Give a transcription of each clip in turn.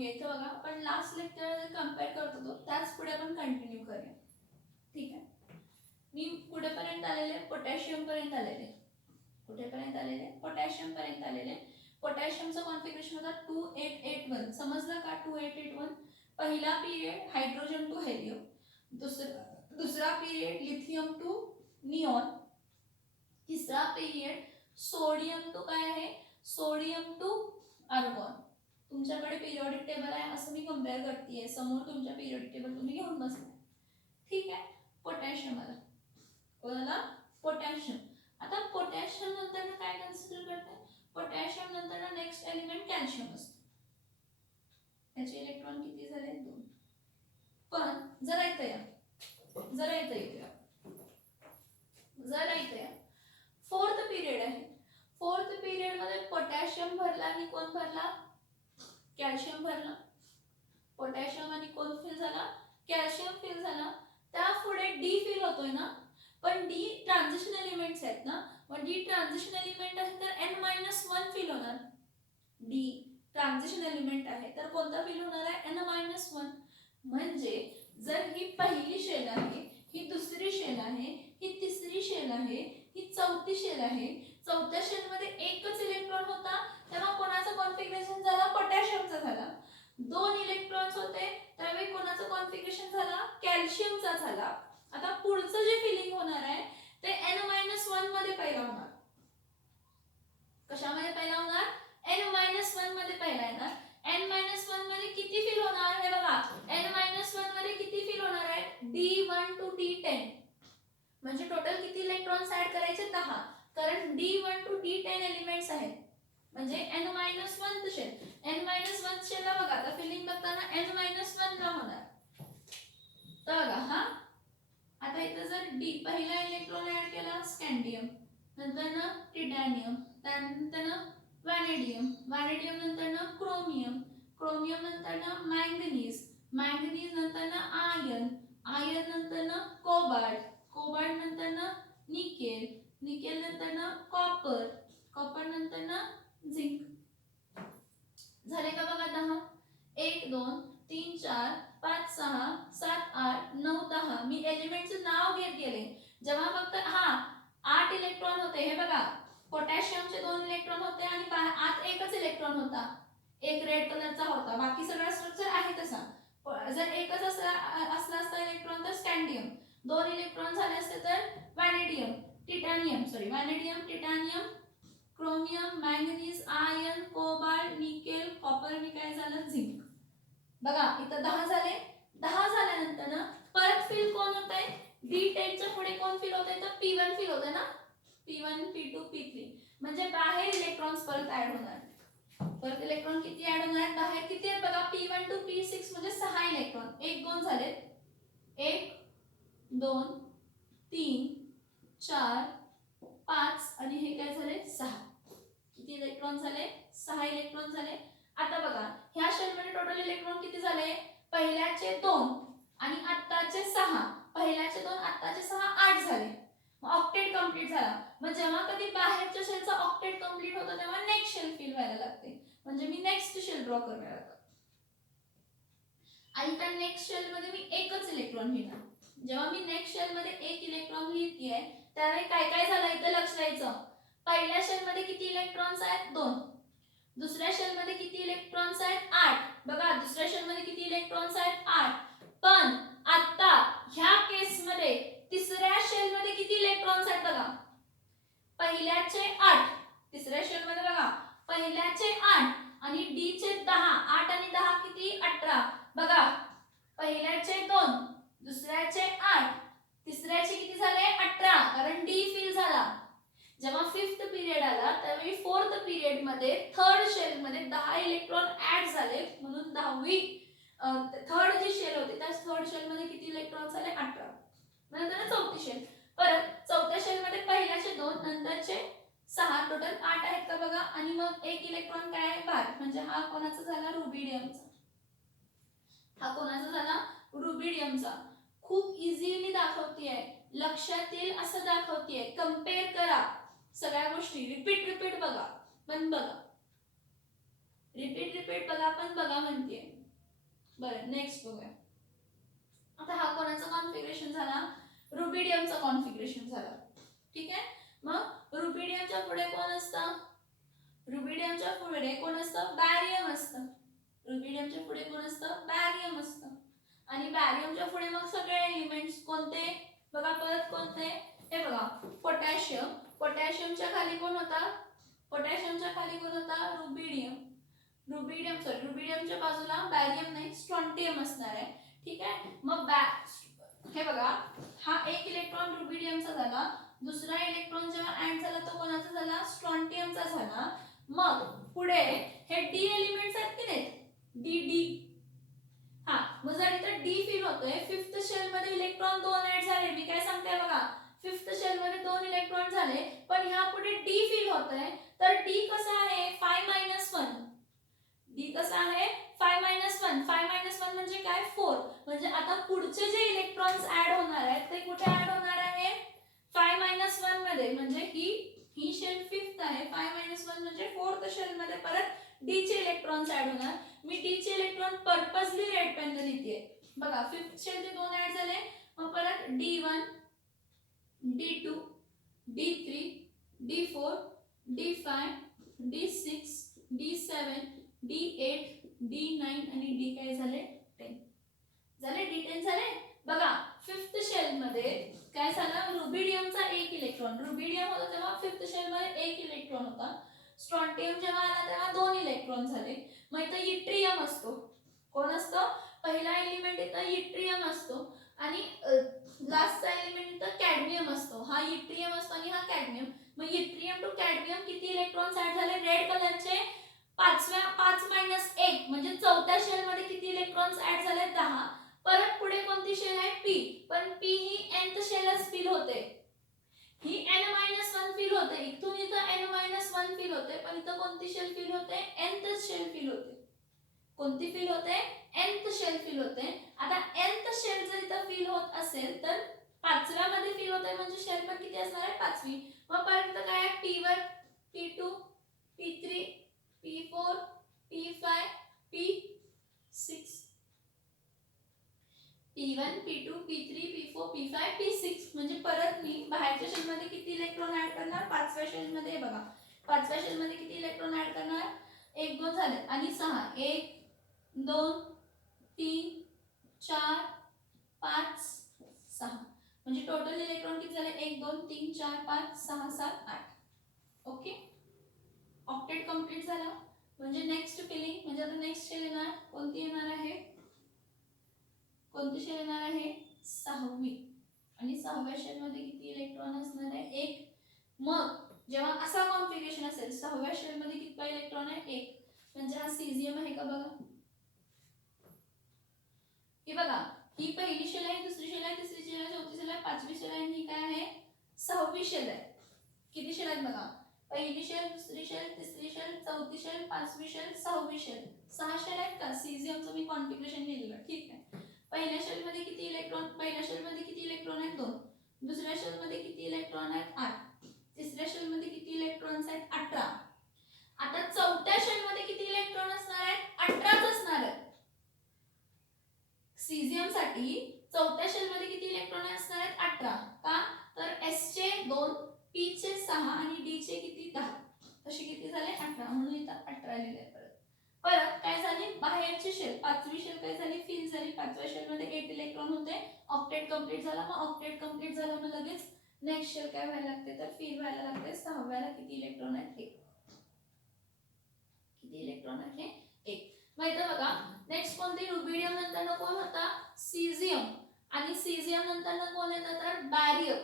घ्यायचं बघा. आपण लास्ट लेक्चर कम्पेअर करत होतो त्याच पुढे आपण कंटिन्यू करूया. ठीक आहे. मी कुठेपर्यंत आलेले? पोटॅशियम पर्यंत आलेले. कुठेपर्यंत आलेले? पोटॅशियम पर्यंत आलेले. पोटॅशियमचं कॉन्फिगरेशन होता 2881. समजलं का? 2881. पहिला पिरियड हायड्रोजन टू हेलियम, दुसरा पिरियड लिथियम टू निऑन, तिसरा पिरियड सोडियम टू काय आहे? Sodium to argon. तुमच्याकडे पिरियडिक टेबल आहे असं मी कम्पेअर करतेय. समोर तुमच्या पिरियडिक टेबल तुम्ही घेऊन बसलाय. ठीक आहे. पोटॅशियम आला. कोणाला? पोटॅशियम. आता पोटॅशियम नंतर काय कन्सिडर करताय? पोटॅशियम नंतर नेक्स्ट एलिमेंट कॅल्शियम असतो. त्याचे इलेक्ट्रॉन किती झाले? 2. पण जरा इथे या. फोर्थ पिरियड आहे. फोर्थ पिरियड मध्ये पोटॅशियम भरला आणि कोण भरला? कॅल्शियम भरला. पोटॅशियम आणि कोण फिल झाला? कॅल्शियम फिल झाला. त्या पुढे डी फिल होतोय ना, पण डी ट्रान्झिशन एलिमेंट्स आहेत ना, मग डी ट्रान्झिशन एलिमेंट आहे तर n-1 फिल होणार. डी ट्रान्झिशन एलिमेंट आहे तर कोणता फिल होणार आहे? n-1. म्हणजे जर ही पहिली शेल आहे, ही दुसरी शेल आहे, ही तिसरी शेल आहे, ही चौथी शेल आहे. चौथ्या शेल मध्ये एकच इलेक्ट्रॉन होता तेव्हा कोणाचं कॉन्फिगरेशन झाला? पोटॅशियमचा झाला. 2 इलेक्ट्रॉन्स होते त्यावेळी कोणाचं कॉन्फिगरेशन झाला? कॅल्शियमचा झाला. आता पुढचं जे फिलिंग होणार आहे ते n-1 मध्ये पहिला होणार. कशामध्ये पहिला होणार? n-1 मध्ये पहिला येणार. n-1 मध्ये किती फिल होणार? हे बघा, n-1 मध्ये किती फिल होणार आहे? d1 to d10. म्हणजे टोटल किती इलेक्ट्रॉन्स ऍड करायचे? 10. कारण d1 to d10 एलिमेंट्स आहेत. म्हणजे n-1 शेल. n-1 शेलला बघा आता फिलिंग बघताना n-1 ला होणार. तर बघा हा आता इथं जर डी पहिला इलेक्ट्रॉन ऍड केला स्कँडियम, नंतर ना टिटॅनियम, त्यानंतर ना व्हॅनेडियम, व्हॅनेडियम नंतर ना क्रोमियम, क्रोमियम नंतर ना मॅंगनीज, मॅंगनीज नंतर ना आयर्न, आयर्न नंतर ना कोबाल्ट, कोबाल्ट नंतर ना निकेल, निकेल नंतर ना कॉपर, कॉपर नंतर ना झिंक. झाले का बघा 10? 1 2 3 4 5 6 7 8 9 10. मी एलिमेंटचं नाव घेत गेले. जेव्हा फक्त 8 इलेक्ट्रॉन होते, हे बघा पोटॅशियमचे 2 इलेक्ट्रॉन होते आणि आत एकच इलेक्ट्रॉन होता, एक रेड कलरचा होता. बाकी सगळा स्ट्रक्चर आहे तसा. जर एकच असला असता इलेक्ट्रॉन तर स्कँडियम, 2 इलेक्ट्रॉन झाले असते तर vanadium, vanadium, titanium, chromium, manganese, iron, cobalt, nickel, copper आणि काय झालं? झिंक. बघा इथं 10 झाले. 10 झाल्यानंतर ना परत फिल कोण होतंय? d10 च्या पुढे कोण फिल होतंय? तर p1 फिल होतंय ना, p1 p2 p3. म्हणजे बाहेर इलेक्ट्रॉन्स परत ऍड होणार. परत इलेक्ट्रॉन किती ऍड होणार? बाहेर किती आहेत बघा? p1 to p6 म्हणजे 6 इलेक्ट्रॉन. 1 2 झाले, 1 2 3 4 5 आणि हे काय झाले? 6. किती इलेक्ट्रॉन झाले? 6 इलेक्ट्रॉन झाले. आता बघा ह्या शेल मध्ये टोटल इलेक्ट्रॉन किती झाले? पहिल्याचे 2 आणि आत्ताचे 6. पहिल्याचे 2 आत्ताचे 6 8 झाले. ऑक्टेट कंप्लीट झाला. मग जेव्हा कधी बाहेरच्या शेलचा ऑक्टेट कंप्लीट होतो तेव्हा नेक्स्ट शेल फिल व्हायला लागते. म्हणजे मी नेक्स्ट शेल ड्रॉ करणार आहे. आणि त्या नेक्स्ट शेल मध्ये मी एकच इलेक्ट्रॉन घेणार. जेव्हा मी नेक्स्ट शेल मध्ये एक इलेक्ट्रॉन लिहितेय त्यावेळी काय काय झालं इथे लक्ष द्यायचं. पहिल्या शेल मध्ये किती इलेक्ट्रॉन्स आहेत? 2. दुसऱ्या शेल मध्ये किती इलेक्ट्रॉन्स आहेत? 8. बघा दुसऱ्या शेल मध्ये किती इलेक्ट्रॉन्स आहेत? 8. पण आता ह्या केस मध्ये तिसऱ्या शेल मध्ये किती इलेक्ट्रॉन्स आहेत बघा? पहिल्याचे 8. तिसऱ्या शेल मध्ये बघा पहिल्याचे 8 आणि डी चे 10. 8 आणि 10 किती? 18. बघा पहिल्याचे 2, दुसऱ्याचे 8, तिसऱ्याचे किती झाले? 18. कारण डी फिल झाला. जेव्हा 5th पिरियड आला त्यावेळी 4th पिरियड मध्ये 3rd शेल मध्ये 10 इलेक्ट्रॉन ऍड झाले. म्हणून 10वी 3rd जी शेल होती त्या 3rd शेल मध्ये किती इलेक्ट्रॉन झाले? 18. नंतर 4थी शेल. परत 4थ्या शेल मध्ये पहिल्याचे 2, नंतरचे 6, टोटल 8 आहेत का बघा. आणि मग एक इलेक्ट्रॉन काय आहे? 12. म्हणजे हा कोणाचा झाला? रुबिडियमचा. हा कोणाचा झाला? रुबिडियमचा. खूप इझिली दाखवतेय, लक्षात येईल असं दाखवतेय. कम्पेअर करा सगळ्या गोष्टी, रिपीट बघा. पण बघा रिपीट बघा पण बघा म्हणते. बरं नेक्स्ट बघूया. आता हा कोणाचा कॉन्फिगरेशन झाला? रुबिडियमचा कॉन्फिगरेशन झाला. ठीक आहे. मग रुबिडियमच्या पुढे कोण असतं? रुबिडियमच्या पुढे कोण असतं? बॅरियम असतं. रुबिडियमच्या पुढे कोण असतं? बॅरियम असतं. आणि बॅरियमच्या पुढे मग सगळे एलिमेंट्स कोणते बघा परत कोणते? हे बघा पोटॅशियम. पोटॅशियमच्या खाली कोण होता? पोटॅशियमच्या खाली कोण होता? रुबिडियम. रुबिडियमच्या बाजूला बॅरियम नाही स्ट्रॉन्टियम असणार आहे. ठीक आहे. मग हे बघा हा एक इलेक्ट्रॉन रुबिडियमचा झाला. दुसरा इलेक्ट्रॉन जेव्हा ऍड झाला तो कोणाचा झाला? स्ट्रॉन्टियमचा झाला. मग पुढे हे डी एलिमेंट्स आहेत की नाही? डी हा मग जर इथं डी फील होतोय फिफ्थ शेल मध्ये इलेक्ट्रॉन 2 ऍड झाले. मी काय सांगते बघा फिफ्थ शेल मध्ये 2 इलेक्ट्रॉन झाले पण ह्या पुढे डी फील होतोय तर डी कसा आहे? 5-1. डी कसा आहे? 5-1. 5-1 म्हणजे काय? 4. म्हणजे आता पुढचे जे इलेक्ट्रॉन्स ऍड होणार आहेत ते कुठे ऍड होणार आहे? 5-1 मध्ये. म्हणजे ही शेल फिफ्थ आहे. 5-1 म्हणजे फोर्थ शेल मध्ये परत डी चे इलेक्ट्रॉन्स ऍड होणार. मी डी चे इलेक्ट्रॉन पर्पसली रेड पेन ने लिहिते. बघा फिफ्थ शेल चे 2 ऍड झाले. मग परत D1 D2 D3 D4 D5 D6 D7 D8 D9 आणि D काय झाले? 10 झाले. D10 झाले. बघा फिफ्थ शेल मध्ये काय झालं? रुबिडियमचा एक इलेक्ट्रॉन. रुबिडियम होता तेव्हा फिफ्थ शेल मध्ये एक इलेक्ट्रॉन होता. स्ट्रॉन्टियम जेव्हा आला तेव्हा 2 इलेक्ट्रॉन झाले. मग इथं इट्रियम असतो. कोण असतो? पहिला एलिमेंट इथं इट्रियम असतो आणि लास्टचा एलिमेंट इथं कॅडमियम असतो. हा इट्रियम असतो आणि हा कॅडमियम. मग इट्रियम टू कॅडमियम किती इलेक्ट्रॉन्स ऍड झाले? रेड कलरचे 5-1 म्हणजे चौथ्या शेल मध्ये किती इलेक्ट्रॉन्स ऍड झाले? 10. परत पुढे कोणती शेल आहे? पी. पण पी ही nth शेलच फील होते. ही n-1 फील होते. इथून इथं n-1 फील होते पण इथं कोणती शेल फील होते? nth शेल फील होते. कोणती फील होते? nth शेल फील होते. आता nth शेल जर इथं फील होत असेल तर पाचव्या मध्ये फील होते म्हणजे शेल पण किती असणार आहे? 5वी. मग परत काय आहे? P1 P2 P3 P4 P5 P6. P1 P2 P3 P4 P5 P6 म्हणजे परत मी बाहेरच्या शेल मध्ये किती इलेक्ट्रॉन ऍड करणार? पाचव्या शेल मध्ये. बघा पाचव्या शेल मध्ये किती इलेक्ट्रॉन ऍड करणार? 1 2 झाले आणि 6. 1 2 3 4 5 6 म्हणजे टोटल इलेक्ट्रॉन किती झाले? 1 2 3 4 5 6 7 8. ओके. ऑक्टेट कंप्लीट झाला. म्हणजे नेक्स्ट फिलिंग म्हणजे आता नेक्स्ट शेल येणार कोणती येणार आहे? कोणती शेल येणार आहे? 6वी. आणि 6व्या शेल मध्ये किती इलेक्ट्रॉन असणार आहे? 1. मग जेव्हा असा कॉन्फिगरेशन असेल 6व्या शेल मध्ये किती इलेक्ट्रॉन आहे? 1. म्हणजे हा सीझियम आहे का? बघा हे बघा ही पहिली शेल आहे, दुसरी शेल आहे, तिसरी शेल आहे, चौथी शेल आहे, पाचवी शेल आहे आणि ही काय आहे? 6वी शेल आहे. किती शेल आहेत बघा? पहिली शेल, दुसरी शेल, तिसरी शेल, चौथी शेल, पाचवी शेल, 6वी शेल. 6 शेल आहेत का? सीझियमचं मी कॉन्फिगरेशन लिहिलेलं. ठीक आहे. पहिल्या शेल मध्ये किती इलेक्ट्रॉन? पहिल्या शेल मध्ये किती इलेक्ट्रॉन आहेत? 2. दुसऱ्या शेल मध्ये किती इलेक्ट्रॉन आहेत? 8. तिसऱ्या शेल मध्ये किती इलेक्ट्रॉन्स आहेत? 18. आता चौथ्या शेल मध्ये किती इलेक्ट्रॉन असणार आहेत? 18च असणार आहेत. सीझियम साठी चौथ्या शेल मध्ये किती इलेक्ट्रॉन असणार आहेत? 18. का? तर S चे 2 P चे 6 आणि D चे किती? 10. तसे किती झाले? 18. म्हणून इथं 18 लिहिले. परत काय झाले? बाहेरची शेल पाचवी शेल काय झाली? फील झाली. पाचव्या शेल मध्ये 8 इलेक्ट्रॉन होते. ऑक्टेट कंप्लीट झाला. मग ऑक्टेट कंप्लीट झाला मग लगेच नेक्स्ट शेल काय व्हायला लागते? तर फील व्हायला लागते. 6व्याला किती इलेक्ट्रॉन आहेत? 1. किती इलेक्ट्रॉन आहे? 1. मग इथं बघा नेक्स्ट कोणती? रुबिडियम नंतर कोण होता? सीझियम. आणि सीझियम नंतर कोण येतं? तर बॅरियम.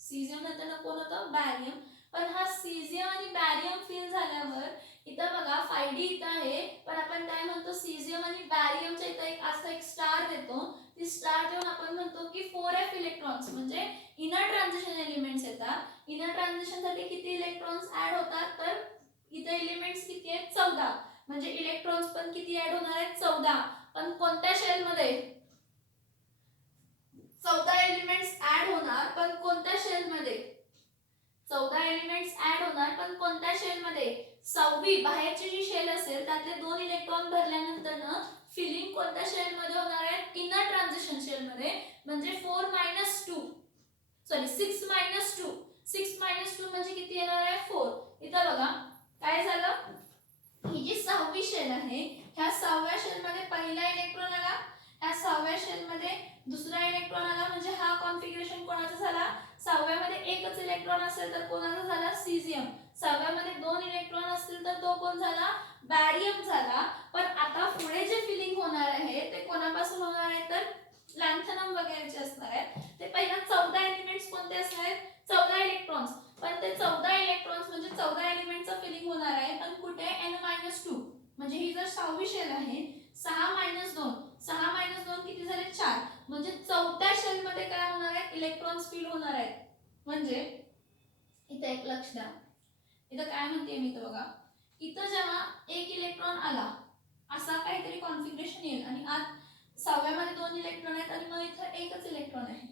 सीझियम नंतर कोण होतं? बॅरियम. पण हा सीझियम आणि बॅरियम फील झाल्यावर इथं बघा 5D इथं आहे पण आपण काय म्हणतो? सीझियम आणि बॅरियमच्या इथं एक असं एक स्टार देतो. ती स्टार देऊन आपण म्हणतो की 4f इलेक्ट्रॉन्स म्हणजे इनर ट्रान्झिशन एलिमेंट्स येतात. इनर ट्रान्झिशन साठी किती इलेक्ट्रॉन्स ऍड होतात? तर इथं एलिमेंट्स किती आहेत? 14. म्हणजे इलेक्ट्रॉन्स पण किती ऍड होणार आहेत? 14. पण कोणत्या शेल मध्ये? 14 एलिमेंट्स ऍड होणार पण कोणत्या शेल मध्ये? 14 एलिमेंट्स ऍड होणार, पण कोणत्या शेल मध्ये? 6वी बाहेरची जी शेल असेल त्यातले 2 इलेक्ट्रॉन भरल्यानंतर ना फिलिंग कोणत्या शेल मध्ये होणार आहे? इनर ट्रान्झिशन शेल मध्ये, म्हणजे 4 - 2 सॉरी 6 - 2 6 - 2 म्हणजे किती येणार आहे? 4. इथं बघा काय झालं, ही जी 6वी शेल आहे ह्या 6व्या शेल मध्ये पहिला इलेक्ट्रॉन आला, ह्या 6व्या शेल मध्ये दुसरा इलेक्ट्रॉन आला, म्हणजे हा कॉन्फिगरेशन कोणाचा झाला? 6व्या मध्ये एकच इलेक्ट्रॉन असेल तर कोणाचा झाला? सीझियम. 6व्या मध्ये 2 इलेक्ट्रॉन असतील तर तो कोण झाला? बॅरियम झाला. पण आता पुढे जे फिलिंग होणार आहे ते कोणापासून होणार आहे? तर लॅन्थनम वगैरेचे असणार आहेत. ते पहिला 14 एलिमेंट्स कोणते असणार आहेत? 14 इलेक्ट्रॉन्स. पण ते 14 इलेक्ट्रॉन्स म्हणजे 14 एलिमेंटचं फिलिंग होणार आहे, पण कुठे? n-2. म्हणजे ही जर 6वी शेल आहे, 6 - 2 6 - 2 किती झाले? 4. म्हणजे 4थ्या शेल मध्ये काय होणार आहे? इलेक्ट्रॉन्स फिल होणार आहेत. म्हणजे इथे एक लक्ष द्या, इथं काय म्हणते मी तर बघा, इथं जेव्हा एक इलेक्ट्रॉन आला असा काहीतरी कॉन्फिगरेशन येईल आणि आत 6व्या मध्ये 2 इलेक्ट्रॉन आहेत आणि मग इथं एकच इलेक्ट्रॉन आहे.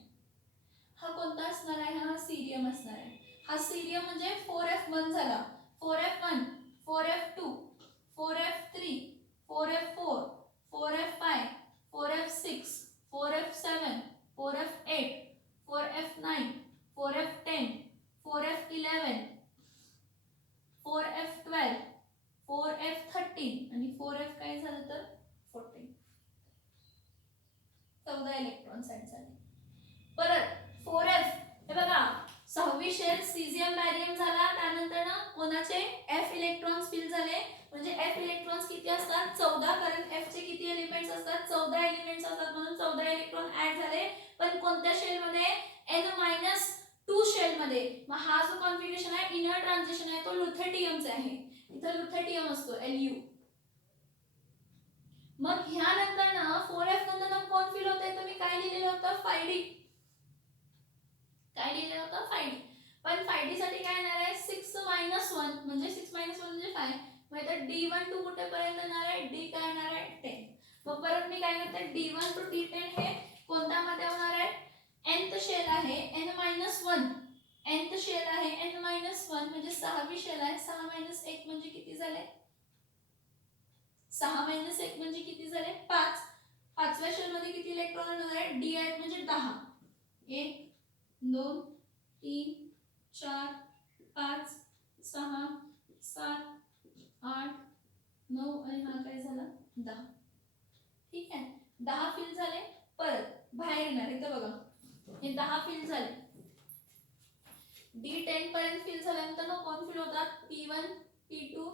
हा कोणता असणार आहे? हा सीरियम असणार आहे. हा सीरियम म्हणजे 4f1 झाला. 4f1 4f2 4f3 4f4 4f5 4f6 4f7 4f8 4f9 4f10 4f11 4f12 4f13 आणि 4f काय झालं तर 14. 14 इलेक्ट्रॉन्स ऍड झाले. परत 4f, हे बघा 6वी शेल सीझियम बॅरियम झाला, त्यानंतर ना कोणाचे? f इलेक्ट्रॉन्स फिल झाले. म्हणजे f इलेक्ट्रॉन्स किती असतात? 14, कारण f चे किती एलिमेंट्स असतात? 14 एलिमेंट्स असतात, म्हणून 14 इलेक्ट्रॉन ऍड झाले. पण कोणत्या शेल मध्ये? n-2 शेल मध्ये. मग हा जो कॉन्फिगरेशन आहे इनर ट्रान्झिशन आहे तो लुथेटियमचा आहे. इथं लुथेटियम असतो Lu. मग ह्यानंतर ना 4f नंतर कोण फिल होतंय? तर मी काय लिहिलेलं होतं? 5d. काय लिहिलेलं होतं? 5d. पण 5d साठी काय येणार आहे? 6 - 1 म्हणजे 6 - 1 म्हणजे 5. मग इथं d1 कुठे पर्यंत येणार आहे? d काय येणार आहे? 10. मग परत मी काय करते? d1 to d10 हे कोणत्या मध्ये होणार आहे? nth शेल आहे n-1. nth शेल आहे n-1 म्हणजे 6वी शेल आहे. 6 - 1 म्हणजे किती झाले? 6 - 1 म्हणजे किती झाले? 5. 5व्या शेल मध्ये किती इलेक्ट्रॉन येणार आहे? d आहेत म्हणजे 10. 1 2 3 4 5 6 7 8 9 आणि हा काय झाला? 10. ठीक आहे, 10 फिल झाले. परत बाहेर येणार इथं बघा, हे 10 फिल झाले. d10 पर्यंत फिल झाल्यानंतर ना कोण फिल होतात? p1 p2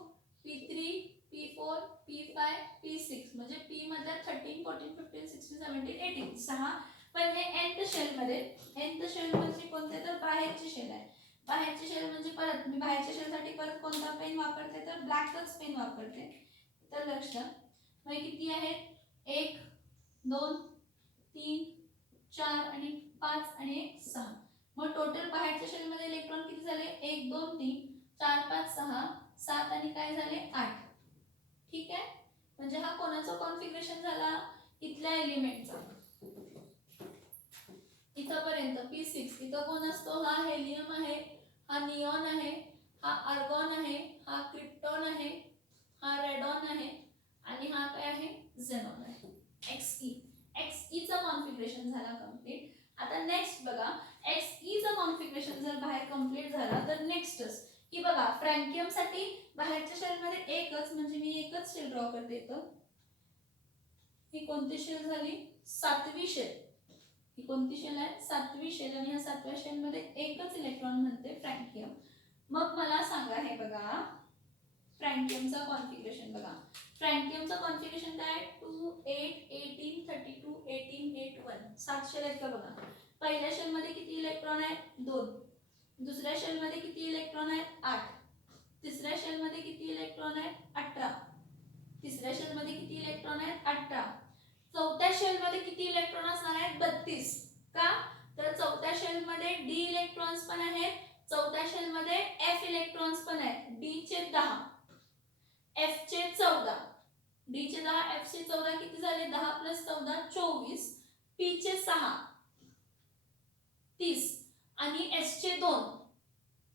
p3 p4 p5 p6 म्हणजे p मधल्या 13 14 15 16 17 18 6. पण हे nth शेल मध्ये, nth शेल म्हणजे कोणते? तर बाहेरची शेल आहे. बाहेरची शेल म्हणजे परत मी बाहेरच्या शेल साठी परत कोणता पेन वापरते? तर ब्लॅकच पेन वापरते. तर लक्ष द्या, मग किती आहेत? 1 2 3 4 आणि 5 आणि 6. मग टोटल बाहेरच्या शेल मध्ये इलेक्ट्रॉन किती झाले? 1 2 3 4 5 6 7 आणि काय झाले? 8. ठीक आहे, म्हणजे हा कोणाचा कॉन्फिगरेशन झाला? इथल्या एलिमेंटचा. इथपर्यंत p6. इथं कोण असतो? हा हेलियम आहे, हा निऑन आहे, हा आर्गॉन आहे, हा क्रिप्टॉन आहे, हा रेडॉन आहे आणि हा काय आहे? झेनॉन आहे. Xe. Xe चा कॉन्फिगरेशन झाला कंप्लीट. आता नेक्स्ट बघा, Xe चा कॉन्फिगरेशन जर बाहेर कंप्लीट झाला तर नेक्स्टच की बघा फ्रँकियम साठी बाहेरच्या शेल मध्ये एकच, म्हणजे मी एकच शेल ड्रॉ करते इथं. ही कोणती शेल झाली? 7वी शेल. ही कोणती शेल आहे? 7वी शेल. आणि या 7व्या शेल मध्ये एकच इलेक्ट्रॉन म्हणते फ्रँकियम. मग मला सांगा, हे बघा फ्रँकियमचा कॉन्फिगरेशन बघा. फ्रँकियमचा कॉन्फिगरेशन काय? 2 8 18 32 18 8 1. 7 शेल आहेत का बघा. पहिल्या शेल मध्ये किती इलेक्ट्रॉन आहेत? 2. दुसऱ्या शेल मध्ये किती इलेक्ट्रॉन आहेत? 8. तिसऱ्या शेल मध्ये किती इलेक्ट्रॉन आहेत? 18. तिसऱ्या शेल मध्ये किती इलेक्ट्रॉन आहेत? 18. चौथ्या शेल मध्ये किती इलेक्ट्रॉन असणार आहेत? 32. का? तर चौथ्या शेल मध्ये d इलेक्ट्रॉन्स पण आहेत, चौथ्या शेल मध्ये f इलेक्ट्रॉन्स पण आहेत. d चे 10 f चे 14. d चे 10 f चे 14 किती झाले? 10 + 14 24. p चे 6 30 आणि s चे 2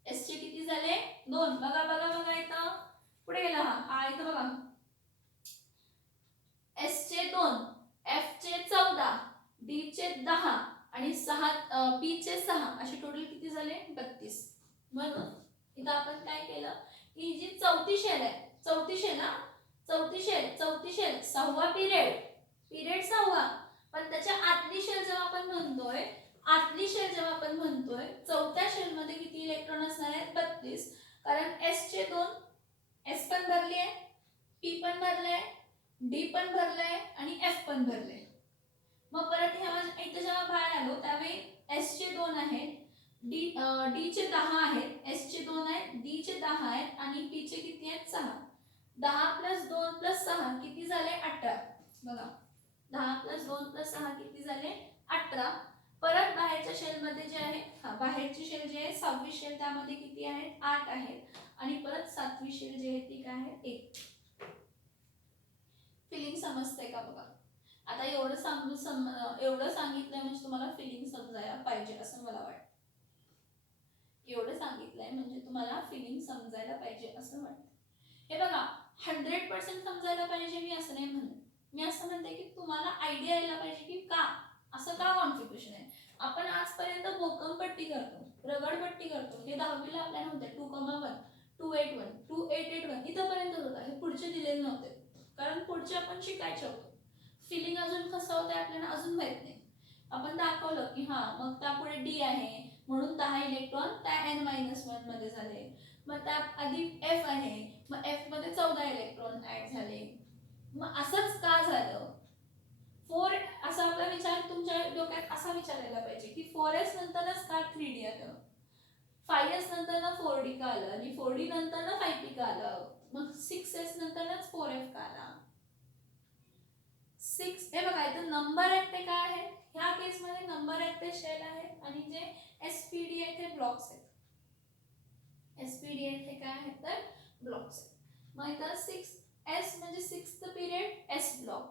एस चे किती झाले 2. बघा बघा बघा इथं पुढे गेला हा इथं बघा एस चे 2, एफ चे 14, डी चे 10 आणि 6 पी चे 6 असे टोटल किती झाले 32. म्हणून इथं आपण काय केलं की जी चौथी शेल आहे चौथी शेल 6वा पिरियड 6वा पण त्याच्या आतली शेल जेव्हा आपण म्हणतोय चौथ्या शेल मध्ये किती इलेक्ट्रॉन असणार आहेत 32. कारण एस चे 2 एस पण भरली आहे पी पण भरले डी पण भरलंय आणि एफ पण भरले. मग परत इथे जेव्हा बाहेर आलो त्यावेळी एस चे 2 आहेत डी चे 10 आहेत एस चे 2 आहेत डी चे 10 आहेत आणि पी चे किती आहेत 6. 10 + 2 + 6 किती झाले 18. बघा 10 + 2 + 6 किती झाले 18. परत बाहेरच्या शेल मध्ये जे आहे बाहेरची शेल जी आहे 6वी शेल त्यामध्ये किती आहेत 8 आहेत आणि परत 7वी शेल जी आहे ती काय आहे 1. फिलिंग समजते का बघा. आता एवढं सांगितलंय म्हणजे तुम्हाला फिलिंग समजायला पाहिजे असं मला वाटतं. एवढं सांगितलंय म्हणजे तुम्हाला फिलिंग समजायला पाहिजे असं वाटतं. हे बघा 100% समजायला पाहिजे मी असं नाही म्हणत. मी असं म्हणते की तुम्हाला आयडिया यायला पाहिजे की का असं का कॉन्फिगरेशन आहे. आपण आजपर्यंत भोकमपट्टी करतो रगडपट्टी करतो हे 10वीला आपल्याला होते 2,1 281 2881 इथपर्यंत होतं. हे पुढचे दिलेले नव्हते कारण पुढचे आपण शिकायचे होतो. फिलिंग अजून कसं होतं आपल्याला अजून माहित नाही. आपण दाखवलं की मग त्यापुढे डी आहे म्हणून 10 इलेक्ट्रॉन त्या n-1 मध्ये झाले. मग त्यात आधी एफ आहे मग एफ मध्ये 14 इलेक्ट्रॉन ऍड झाले. मग असंच का झालं 4 असा आपला विचार तुमच्या डोक्यात असा विचारायला पाहिजे की 4s नंतरच का 3d आलं 5s नंतर 4d का आलं आणि 4d नंतर 5p का आलं मग 6s नंतरच 4f का आला. 6 हे बघा इथं नंबर आहेत ते काय आहे ह्या केस मध्ये नंबर आहेत ते शेल आहेत आणि जे एसपीडी आहेत ते ब्लॉक्स आहेत. एसपीडी आहेत हे काय आहेत तर ब्लॉक्स आहेत. मग इथं 6s म्हणजे 6th period S block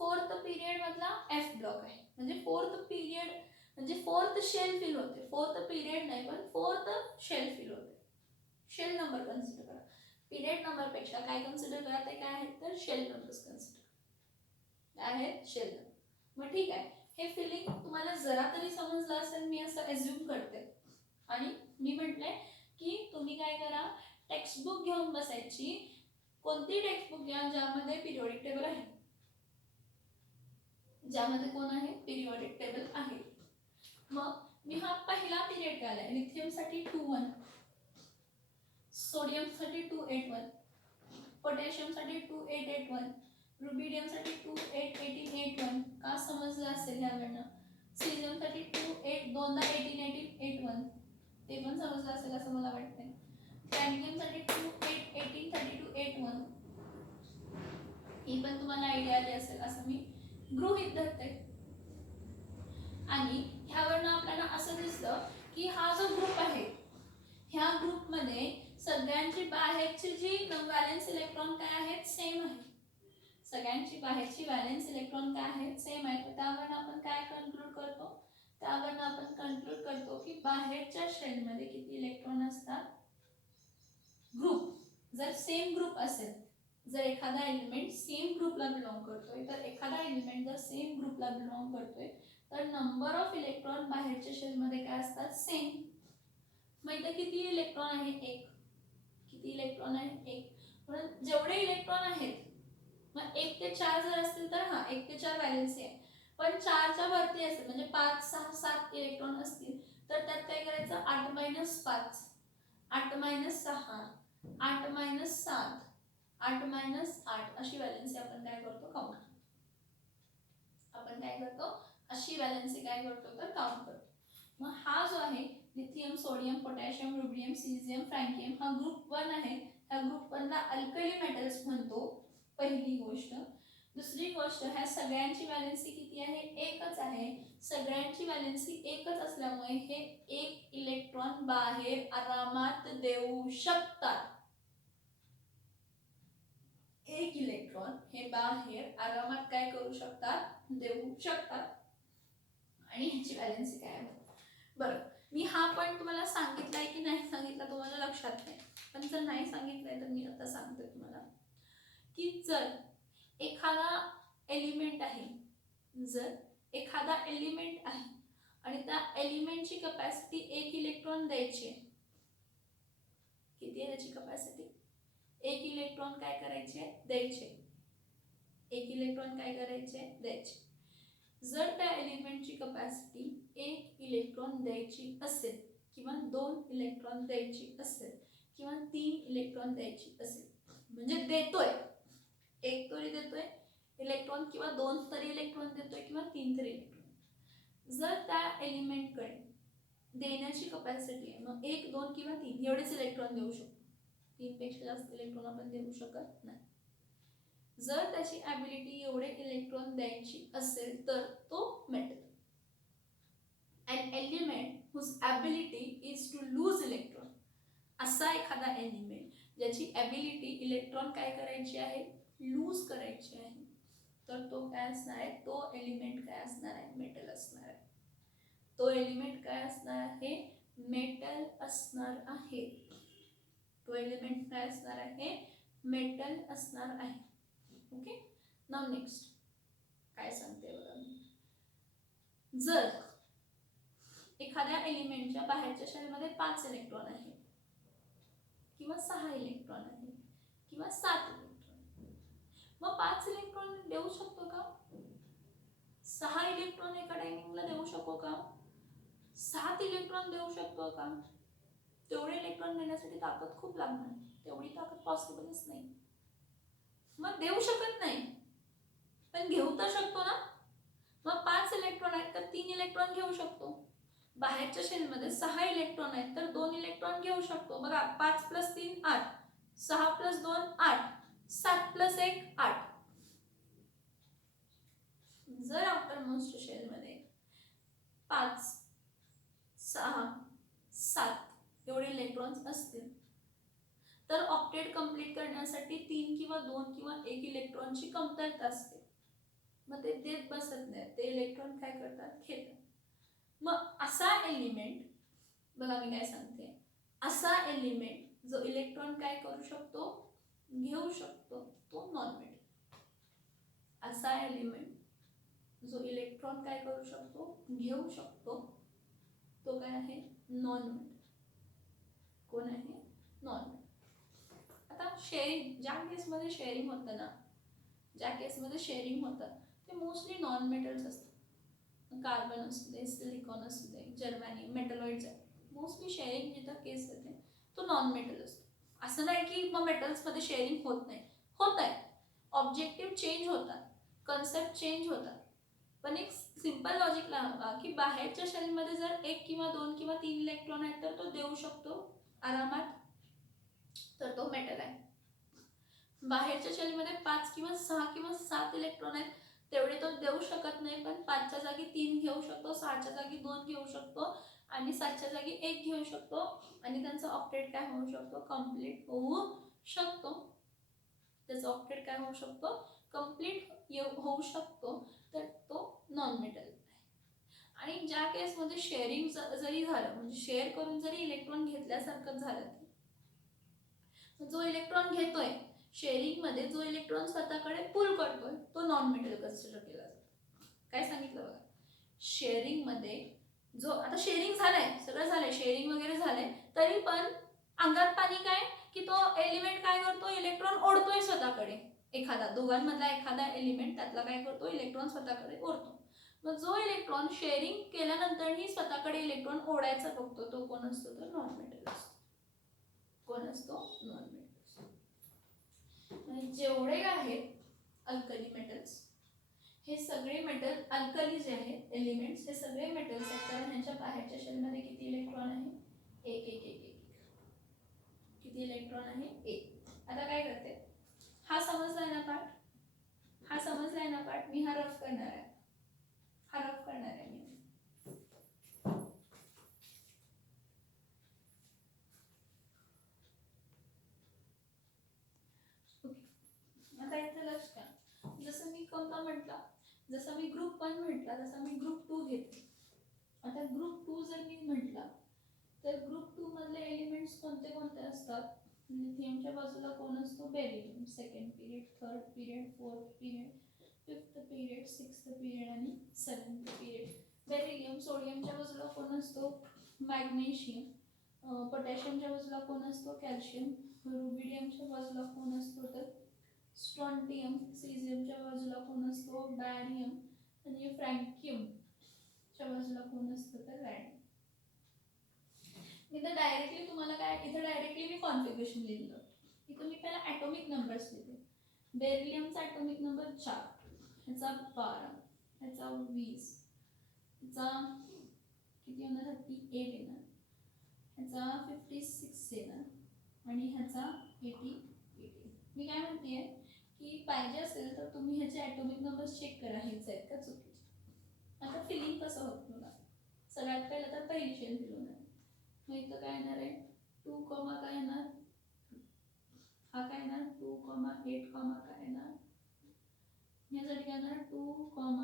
4th period मधला एफ ब्लॉक आहे म्हणजे 4th पिरियड म्हणजे 4th शेल फिल होते 4th पिरियड नाही पण 4th शेल फिल होते. शेल नंबर कन्सिडर करा पिरियड नंबर पेक्षा काय कन्सिडर करा ते काय आहेत तर शेल नंबर्स कन्सिडर आहेत शेल. मग ठीक आहे हे फिलिंग तुम्हाला जरा तरी समजलं असेल मी असं अज्युम करते. आणि मी म्हटलंय की तुम्ही काय करा टेक्स्टबुक घेऊन बसायची. कोणती टेक्स्टबुक घ्या ज्यामध्ये पिरियोडिक टेबल आहे ज्यामध्ये कोण आहे पिरियोडिक टेबल आहे. मग मी हा पहिला पिरियड काढलाय लिथियम साठी 2,1 सोडियम साठी 281 पोटॅशियम साठी 2,881 रुबिडियम साठी 2,881 का समजलं असेल ह्याकडनं. सिलियम साठी 2,1881 ते पण समजलं असेल असं मला वाटतंय. फ्रँकियम साठी 2,818 ही पण तुम्हाला आयडिया आली असेल असं मी गृहीत धरते. आणि ह्यावरनं आपल्याला असं दिसलं की हा जो ग्रुप आहे ह्या ग्रुप मध्ये सगळ्यांची बाहेरची जी व्हॅलेन्स इलेक्ट्रॉन काय आहेत सेम आहे. सगळ्यांची बाहेरची व्हॅलेन्स इलेक्ट्रॉन काय आहेत सेम आहे. तर त्यावरनं आपण काय कन्क्लूड करतो की बाहेरच्या शेल मध्ये किती इलेक्ट्रॉन असतात ग्रुप. जर सेम ग्रुप असेल जर एखादा एलिमेंट सेम ग्रुपला बिलॉंग करतोय तर एखादा एलिमेंट जर सेम ग्रुपला बिलॉंग करतोय तर नंबर ऑफ इलेक्ट्रॉन बाहेरच्या शेल मध्ये काय असतात सेम. मग इथे किती इलेक्ट्रॉन आहे 1. किती इलेक्ट्रॉन आहे 1. म्हणून जेवढे इलेक्ट्रॉन आहेत मग 1 ते 4 जर असतील तर 1 ते 4 व्हॅलेन्सी आहे. पण 4च्या वरती असेल म्हणजे 5 6 7 इलेक्ट्रॉन असतील तर त्यात काय करायचं 8 - 5 8 - 6 8 - 7 8 - 8 अशी व्हॅलेन्सी आपण काय करतो काउंट करतो. आपण काय करतो अशी व्हॅलेन्सी काय करतो तर काउंट करतो. मग हा जो आहे लिथियम सोडियम पोटॅशियम रुबिडियम सिलियम फ्रँकियम हा ग्रुप 1 आहे. ह्या ग्रुप 1 ला अल्कली मेटल्स म्हणतो पहिली गोष्ट. दुसरी गोष्ट ह्या सगळ्यांची व्हॅलेन्सी किती आहे एकच आहे. सगळ्यांची व्हॅलेन्सी एकच असल्यामुळे हे एक इलेक्ट्रॉन बाहेर आरामात देऊ शकतात. एक इलेक्ट्रॉन हे बाहेर आरामात काय करू शकतात देऊ शकतात. आणि ह्याची व्हॅलेन्सी काय आहे बरं मी हा पॉईंट तुम्हाला सांगितलाय की नाही सांगितला तुम्हाला लक्षात नाही, पण जर नाही सांगितलंय तर मी आता सांगते तुम्हाला की जर एखादा एलिमेंट आहे, जर एखादा एलिमेंट आहे आणि त्या एलिमेंटची कपॅसिटी 1 इलेक्ट्रॉन द्यायची आहे. किती आहे त्याची कपॅसिटी? 1 इलेक्ट्रॉन काय करायचे? द्यायचे. 1 इलेक्ट्रॉन काय करायचे? द्यायचे. जर त्या एलिमेंटची कपॅसिटी 1 इलेक्ट्रॉन द्यायची असेल किंवा 2 इलेक्ट्रॉन द्यायची असेल किंवा 3 इलेक्ट्रॉन द्यायची असेल, म्हणजे देतोय, 1 तरी देतोय इलेक्ट्रॉन किंवा 2 तरी इलेक्ट्रॉन देतोय किंवा 3 तरी इलेक्ट्रॉन, जर त्या एलिमेंटकडे देण्याची कपॅसिटी आहे मग 1, 2 किंवा 3 एवढेच इलेक्ट्रॉन देऊ शकतो, 3 पेक्षा जास्त इलेक्ट्रॉन आपण देऊ शकत नाही. जर त्याची ॲबिलिटी एवढे इलेक्ट्रॉन द्यायची असेल तर तो metal. An element whose ability is to lose electron, असा एखादा एलिमेंट ज्याची ॲबिलिटी इलेक्ट्रॉन काय करायची आहे? लूज करायची आहे, तर तो काय असणार आहे? तो एलिमेंट काय असणार आहे? मेटल असणार आहे. तो एलिमेंट काय असणार आहे? मेटल असणार आहे. तो एलिमेंट काय असणार आहे? मेटल असणार आहे. ओके. नाउ नेक्स्ट काय सांगते बघा, जर एखाद्या एलिमेंटच्या बाहेरच्या शेलमध्ये 5 इलेक्ट्रॉन आहे किंवा 6 इलेक्ट्रॉन आहे किंवा 7 इलेक्ट्रॉन, मग 5 इलेक्ट्रॉन देऊ शकतो का? 6 इलेक्ट्रॉन एका टायमिंगला देऊ शकतो का? 7 इलेक्ट्रॉन देऊ शकतो का? तेवढे इलेक्ट्रॉन देण्यासाठी ताकद खूप लागणार, तेवढी ताकद पॉसिबलच नाही. मग देऊ शकत नाही, पण घेऊ तर शकतो ना. मग 5 इलेक्ट्रॉन आहेत तर 3 इलेक्ट्रॉन घेऊ शकतो. बाहेरच्या शेलमध्ये 6 इलेक्ट्रॉन आहेत तर 2 इलेक्ट्रॉन घेऊ शकतो. बघा 5 + 3 8, 6 + 2 8, 7 + 1 8. जर आउटर मोस्ट शेलमध्ये 5, 6, 7 एवढे इलेक्ट्रॉन्स असतील तर ऑक्टेट कंप्लीट करण्यासाठी 3 किंवा 2 किंवा 1 इलेक्ट्रॉनची कमतरता असते. मग ते देत बसत नाही, ते इलेक्ट्रॉन काय करतात? घेतात. मग असा एलिमेंट, बघा मी काय सांगते, असा एलिमेंट जो इलेक्ट्रॉन काय करू शकतो? घेऊ शकतो, तो नॉन मेटल. असा एलिमेंट जो इलेक्ट्रॉन काय करू शकतो? घेऊ शकतो, तो काय आहे? Non metal. कोण आहे? Non metal. आता शेअरिंग, ज्या केसमध्ये शेअरिंग होतं ना, ज्या केसमध्ये शेअरिंग होतं ते मोस्टली नॉन मेटल्स असतात. कार्बन असू दे, सिलिकॉन असू दे, जर्मॅनियम, मेटलॉइड्स आहे. मोस्टली शेअरिंग जिथं केस येते तो नॉन मेटल असतो. असं नाही की मग मेटल्समध्ये शेअरिंग होत नाही, होत आहे. ऑब्जेक्टिव्ह चेंज होतात, कन्सेप्ट चेंज होतात, पण एक सिंपल लॉजिक लावा की बाहेरच्या शेलमध्ये जर 1 किंवा 2 किंवा 3 इलेक्ट्रॉन आहेत तर तो देऊ शकतो आरामात, तर तो मेटल आहे. बाहेरच्या शेलमध्ये 5 किंवा 6 किंवा 7 इलेक्ट्रॉन आहेत, तेवढे तो देऊ शकत नाही, पण 5च्या जागी 3 घेऊ शकतो, 6च्या जागी 2 घेऊ शकतो आणि 7च्या जागी 1 घेऊ शकतो आणि त्यांचा ऑक्टेट काय होऊ शकतो? कंप्लीट होऊ शकतो. त्याचा ऑक्टेट काय होऊ शकतो? कंप्लीट होऊ शकतो, तर तो नॉन मेटल आहे. आणि ज्या केसमध्ये शेअरिंग जरी झालं, म्हणजे शेअर करून जरी इलेक्ट्रॉन घेतल्यासारखं झालं, जो इलेक्ट्रॉन घेतोय शेअरिंग मध्ये, जो इलेक्ट्रॉन स्वतःकडे पुल करतोय, तो नॉन मेटल कन्सिडर केला जातो. काय सांगितलं बघा, शेअरिंग मध्ये जो, आता शेअरिंग झालंय, सगळं झालंय, शेअरिंग वगैरे झालंय, तरी पण अंगात पाणी काय की तो एलिमेंट काय करतो? इलेक्ट्रॉन ओढतोय स्वतःकडे. एखादा, दोघांमधला एखादा एलिमेंट त्यातला काय करतो? इलेक्ट्रॉन स्वतःकडे ओढतो. मग जो इलेक्ट्रॉन शेअरिंग केल्यानंतरही स्वतःकडे इलेक्ट्रॉन ओढायचा बघतो, तो कोण असतो? तर नॉन मेटल असतो. कोण असतो? Non metal. जेवढे आहेत अल्कली मेटल्स, हे सगळे मेटल, अल्कली जे आहेत एलिमेंट्स, हे सगळे मेटल्स आहेत, कारण ह्यांच्या बाहेरच्या शेलमध्ये किती इलेक्ट्रॉन आहे? 1 1 1 1. किती इलेक्ट्रॉन आहे? 1. आता काय करते, हा समजलाय ना पार्ट? हा समजलाय ना पार्ट? मी हा रफ करणार आहे, हा रफ करणार आहे मी. आता इथे लक्ष द्या, जसं मी कोणता म्हटला, जसं मी ग्रुप 1 म्हटला, जसं मी ग्रुप 2 घेते. आता ग्रुप 2 जर मी म्हटला तर ग्रुप 2 मधले एलिमेंट्स कोणते कोणते असतात? लिथियमच्या बाजूला कोण असतो? Beryllium. Second period, third period, fourth period, fifth period, sixth period आणि सेवन्थ पिरियड. बेरिलियम. सोडियमच्या बाजूला कोण असतो? मॅग्नेशियम. पोटॅशियमच्या बाजूला कोण असतो? कॅल्शियम. रुबिडियमच्या बाजूला कोण असतो? तर स्ट्रॉन्टियम. सीझियमच्या बाजूला कोण असतो? बॅरियम. आणि फ्रँकियमच्या बाजूला कोण असतं? तर रॅडियम. इथं डायरेक्टली तुम्हाला काय, इथं डायरेक्टली मी कॉन्फिगरेशन लिहिलं. इथं मी पहिला ॲटॉमिक नंबर्स लिहिले. बेरिलियमचा ॲटॉमिक नंबर 4, ह्याचा 12, ह्याचा 20, ह्याचा किती येणार? 38 येणार, ह्याचा 56 येणार आणि ह्याचा 80 येईल. मी काय म्हणते की पाहिजे असेल तर तुम्ही ह्याचे ॲटॉमिक नंबर्स चेक करा, हेच आहेत का चुकीचे. आता फिलिंग कसं होतं मला? सगळ्यात पहिलं तर पहिली शेल फिल होणार. मग इथं काय येणार आहे? 2, काय येणार? हा काय येणार? 2, 8, काय येणार? यासाठी काय येणार? 2, 8,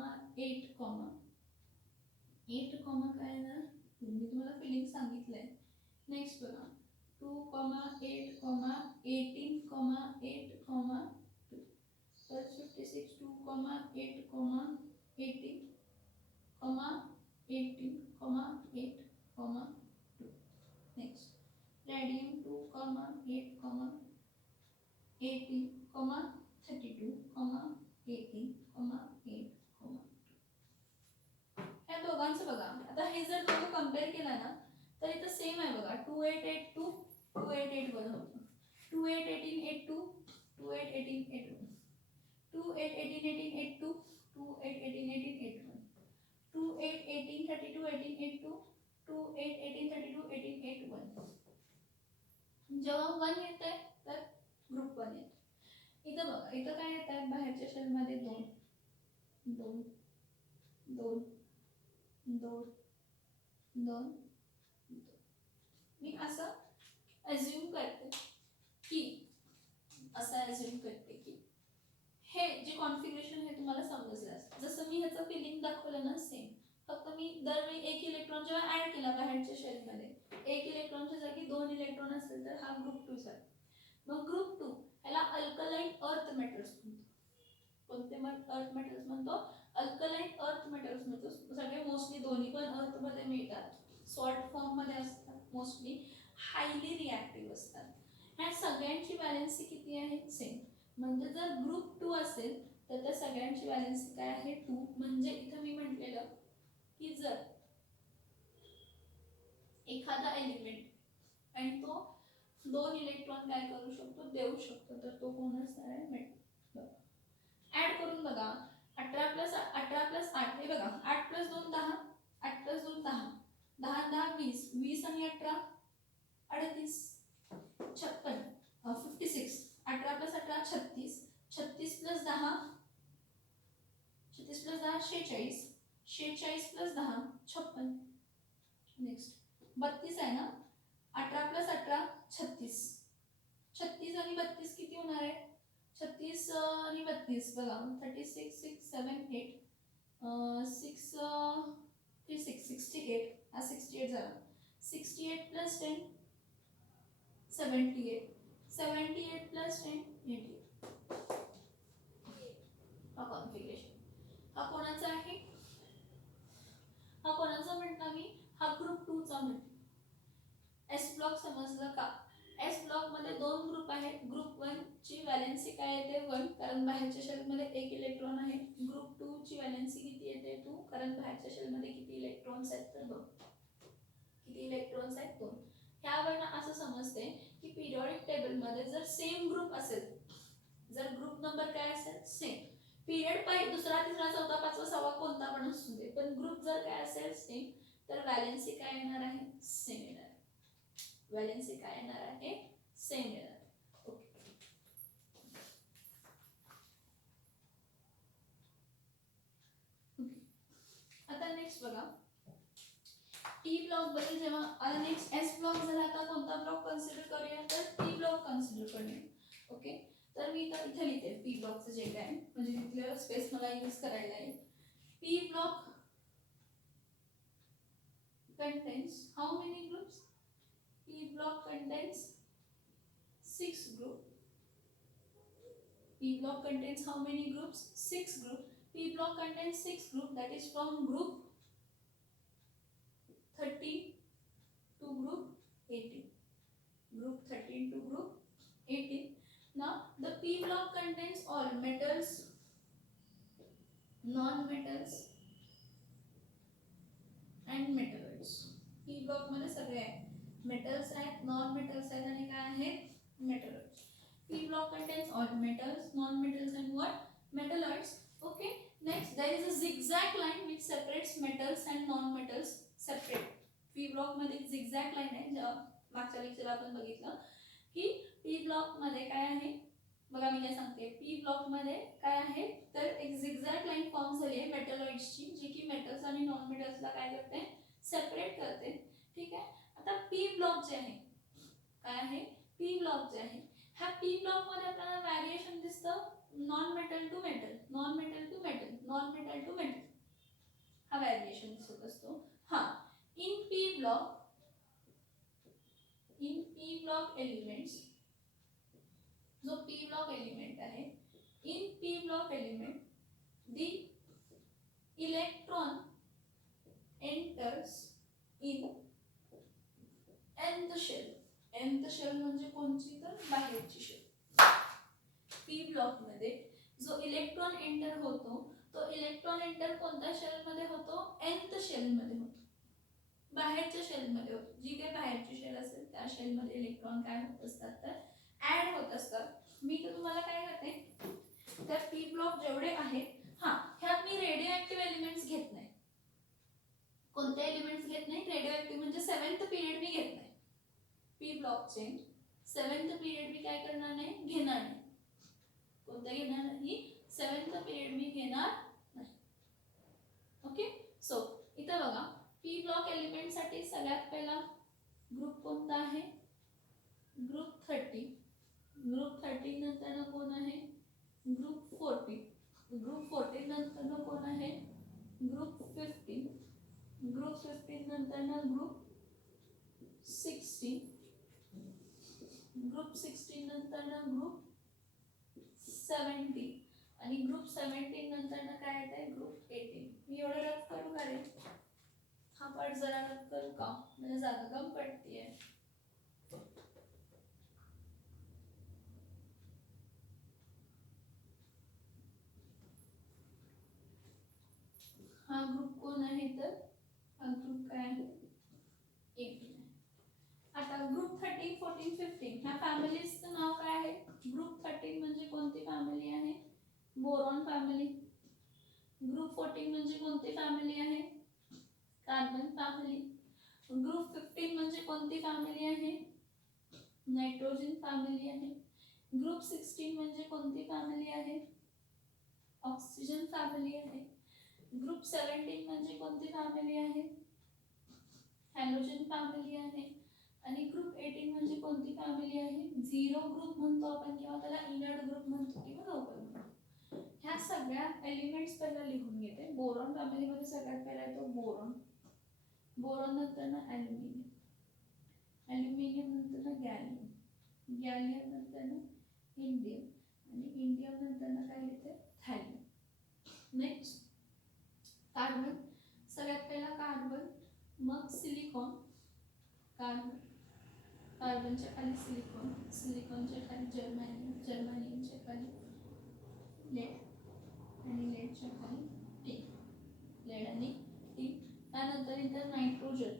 8, काय येणार? मी तुम्हाला फिलिंग सांगितलंय. नेक्स्ट बघा, 2, 8, 18, 8, 2. तर 56, 2, 8, 18, 18, 8, 2. नेक्स्ट रॅडियम 2, 8, 18, 32, 18, 8, 2. ह्या दोघांचं बघा. आता हे जर तुम्ही कम्पेअर केला ना तर इथं सेम आहे बघा. 2882, 288 बनवतो. 2818, 82, 2818, 81, 2818, 82, 2818, 81, 2818, 32, 1882, 2818, 32, 1881. जेव्हा 1 येत आहे तर ग्रुप 1 येतो. इथं बघा, इथं काय येत आहे? बाहेरच्या शेलमध्ये 2, 2, 2, 2, 2. मी असं अज्युम करते की हे जे कॉन्फिगरेशन हे तुम्हाला समजलं असेल. जसं मी ह्याचं फिलिंग दाखवलं ना सेम, फक्त मी दरवेळी एक इलेक्ट्रॉन जेव्हा ऍड केला बाहेरच्या शेलमध्ये, एक इलेक्ट्रॉनच्या जागी 2 इलेक्ट्रॉन असेल तर हा ग्रुप 2 झाला. मग ग्रुप 2 ह्याला अल्कलाईन अर्थ मेटल्स म्हणतो. कोणते अर्थ मेटल्स म्हणतो? अल्कलाईन अर्थ मेटल्स म्हणतो. सगळे मोस्टली दोन्ही पण अर्थ मध्ये मिळतात, सॉल्ट फॉर्म मध्ये असतात, मोस्टली हायली रिॲक्टिव्ह असतात. ह्या सगळ्यांची वॅलेन्सी किती आहे? सेम. म्हणजे जर ग्रुप 2 असेल तर त्या सगळ्यांची वॅलेन्सी काय आहे? 2. म्हणजे इथं मी म्हटलेलं की जर एखादा एलिमेंट आणि तो 2 इलेक्ट्रॉन काय करू शकतो? देऊ शकतो, तर तो कोण असणार आहे? मेटल. ऍड करून बघा. 18 प्लस 8 हे बघा, 8 प्लस 2 10, 8 प्लस 2 10, 10 10 20, 20 आणि 18 38, 56, 56. 18 plus 18 36, 36 plus 10, 36 plus 10 46, 46 plus 10 56. Next 32 आहे ना? 18 प्लस 18 36, 36 आणि 32 किती होणार आहे? 36 आणि 32 बघा, 36, 6, 7, 8, 6, 3, 6, 68. हा 68 झाला. 68 प्लस 10 78, 78 प्लस 10 88. हा कॉन्फिगरेशन. हा कोणाचा आहे? हा कोणाचा म्हटला मी? हा ग्रुप 2 चा म्हटला. एस ब्लॉक समजलं का? एस ब्लॉक मध्ये 2 ग्रुप आहेत. ग्रुप 1 ची वॅलेन्सी काय येते? 1, कारण बाहेरच्या शेलमध्ये 1 इलेक्ट्रॉन आहे. ग्रुप 2 ची वॅलेन्सी किती येते? 2, कारण बाहेरच्या शेलमध्ये किती इलेक्ट्रॉन्स आहेत? तर 2. किती इलेक्ट्रॉन्स आहेत? 2. ह्यावरून असं समजते की पिरियॉडिक टेबल मध्ये जर सेम ग्रुप असेल, जर ग्रुप नंबर काय असेल? सेम. पिरियड पहिला, दुसरा, तिसरा, चौथा, पाचवा, सहावा कोणता पण असू दे, पण ग्रुप जर काय असेल? सेम, तर वॅलेन्सी काय येणार आहे? सेम येणार आहे. वॅलेन्सी काय येणार आहे? सेम येणार आहे. ओके. आता नेक्स्ट बघा, टी ब्लॉक बद्दल. जेव्हा नेक्स्ट एस ब्लॉक झाला, आता कोणता ब्लॉक कन्सिडर करूया? तर टी ब्लॉक कन्सिडर करूया. ओके, तर मी इथं लिहिते पी ब्लॉकचं जे काय, म्हणजे तिथलं स्पेस मला यूज करायला येईल. P block contains how many groups? P block contains 6 group. P block contains how many groups? 6 group. P block contains 6 group, that is from group 13 to group 18. Group 13 to group 18. Now the P block contains all metals, non-metals and metalloids. P block मध्ये सगळे आहेत, metals आहेत, non metals आहेत आणि काय आहेत, metalloids. P block contains all metals, non-metals and what? Metalloids. Okay. Next, there is a zigzag line which separates metals and non-metals separate. P block मध्ये zigzag line आहे, मागच्या लेक्चर आपण बघितलं की P block मध्ये काय आहे बघा. मी काय सांगते, P block मध्ये काय आहे तर एक zigzag line फॉर्म झाली आहे मेटलॉइड्स ची, जी की मेटल्स आणि नॉन मेटल्सला काय करते, सेपरेट करते. ठीक आहे. आता P block जे आहे काय आहे, P block जे आहे, ह्या P block मध्ये आपल्याला व्हेरिएशन दिसतं, non metal to metal, non metal to metal, non metal to metal, हा व्हेरिएशन दिसत असतो. हा इन P block एलिमेंट्स, जो P block एलिमेंट आहे, in P block element the electron enters in nth shell. nth shell म्हणजे कोणची तर बाहेरची शेल. P ब्लॉक मध्ये जो इलेक्ट्रॉन एंटर होतो तो इलेक्ट्रॉन एंटर कोणत्या शेल मध्ये होतो, nth शेल मध्ये होतो, बाहेरच्या शेल मध्ये होतो. जी काही बाहेरची शेल असेल त्या शेल मध्ये इलेक्ट्रॉन काय होत असतात तर ऍड होत असतात. मी तर तुम्हाला काय करते, तर P ब्लॉक जेवढे आहेत, हा ह्यात मी रेडिओ एलिमेंट्स घेत नाही. कोणते एलिमेंट्स घेत नाही, रेडिओ ऍक्टिव्ह म्हणजे 7th पिरियड मी घेत नाही. P ब्लॉकचे 7th पिरियड मी काय करणार नाही, घेणार नाही. कोणते घेणार नाही, 7th पिरियड मी घेणार नाही. ओके. सो इथं बघा, P ब्लॉक एलिमेंट साठी सगळ्यात पहिला ग्रुप कोणता आहे, ग्रुप 30. ग्रुप 30 नंतर कोण आहे, ग्रुप 40. ग्रुप 40 नंतर कोण आहे, ग्रुप 15. ग्रुप 15 नंतर ग्रुप 16. ग्रुप 16 नंतर ग्रुप 70 आणि ग्रुप 17 नंतर काय येते, ग्रुप 18. मी एवढं रफ करू का रे, हा पार्ट जरा रफ करू का, म्हणजे जागा कम पडतीये. हा ग्रुप कोण आहे तर हा ग्रुप काय आहे, 18. आता ग्रुप 13, 14, 15 ह्या फॅमिलीजचं नाव काय आहे. ग्रुप 13 म्हणजे कोणती फॅमिली आहे, बोरॉन फॅमिली. ग्रुप 14 म्हणजे कोणती फॅमिली आहे, कार्बन फॅमिली. ग्रुप 15 म्हणजे कोणती फॅमिली आहे, नायट्रोजन फॅमिली आहे. ग्रुप 16 म्हणजे कोणती फॅमिली आहे, ऑक्सिजन फॅमिली आहे. ग्रुप 17 म्हणजे कोणती फॅमिली आहे, हॅलोजन फॅमिली आहे. आणि ग्रुप 18 म्हणजे कोणती फॅमिली आहे, झिरो ग्रुप म्हणतो आपण, किंवा त्याला इनर्ट ग्रुप म्हणतो किंवा लोकल म्हणतो. ह्या सगळ्या एलिमेंट्स पहिला लिहून घेते. बोरॉन फॅमिली मध्ये सगळ्यात पहिला येतो बोरॉन. बोरॉन नंतर ना ॲल्युमिनियम, ॲल्युमिनियम नंतर ना गॅलियम, गॅलियम नंतर ना इंडियम आणि इंडियम नंतर ना काय येते, थॅलियम. नेक्स्ट कार्बन, सगळ्यात पहिला कार्बन, मग सिलिकॉन. कार्बन, कार्बनच्या खाली सिलिकॉन, सिलिकॉनच्या खाली जर्मेनियम, जर्मेनियमच्या खाली लेड आणि लेडच्या खाली टिन, लेड आणि टिन. त्यानंतर इथं नायट्रोजन,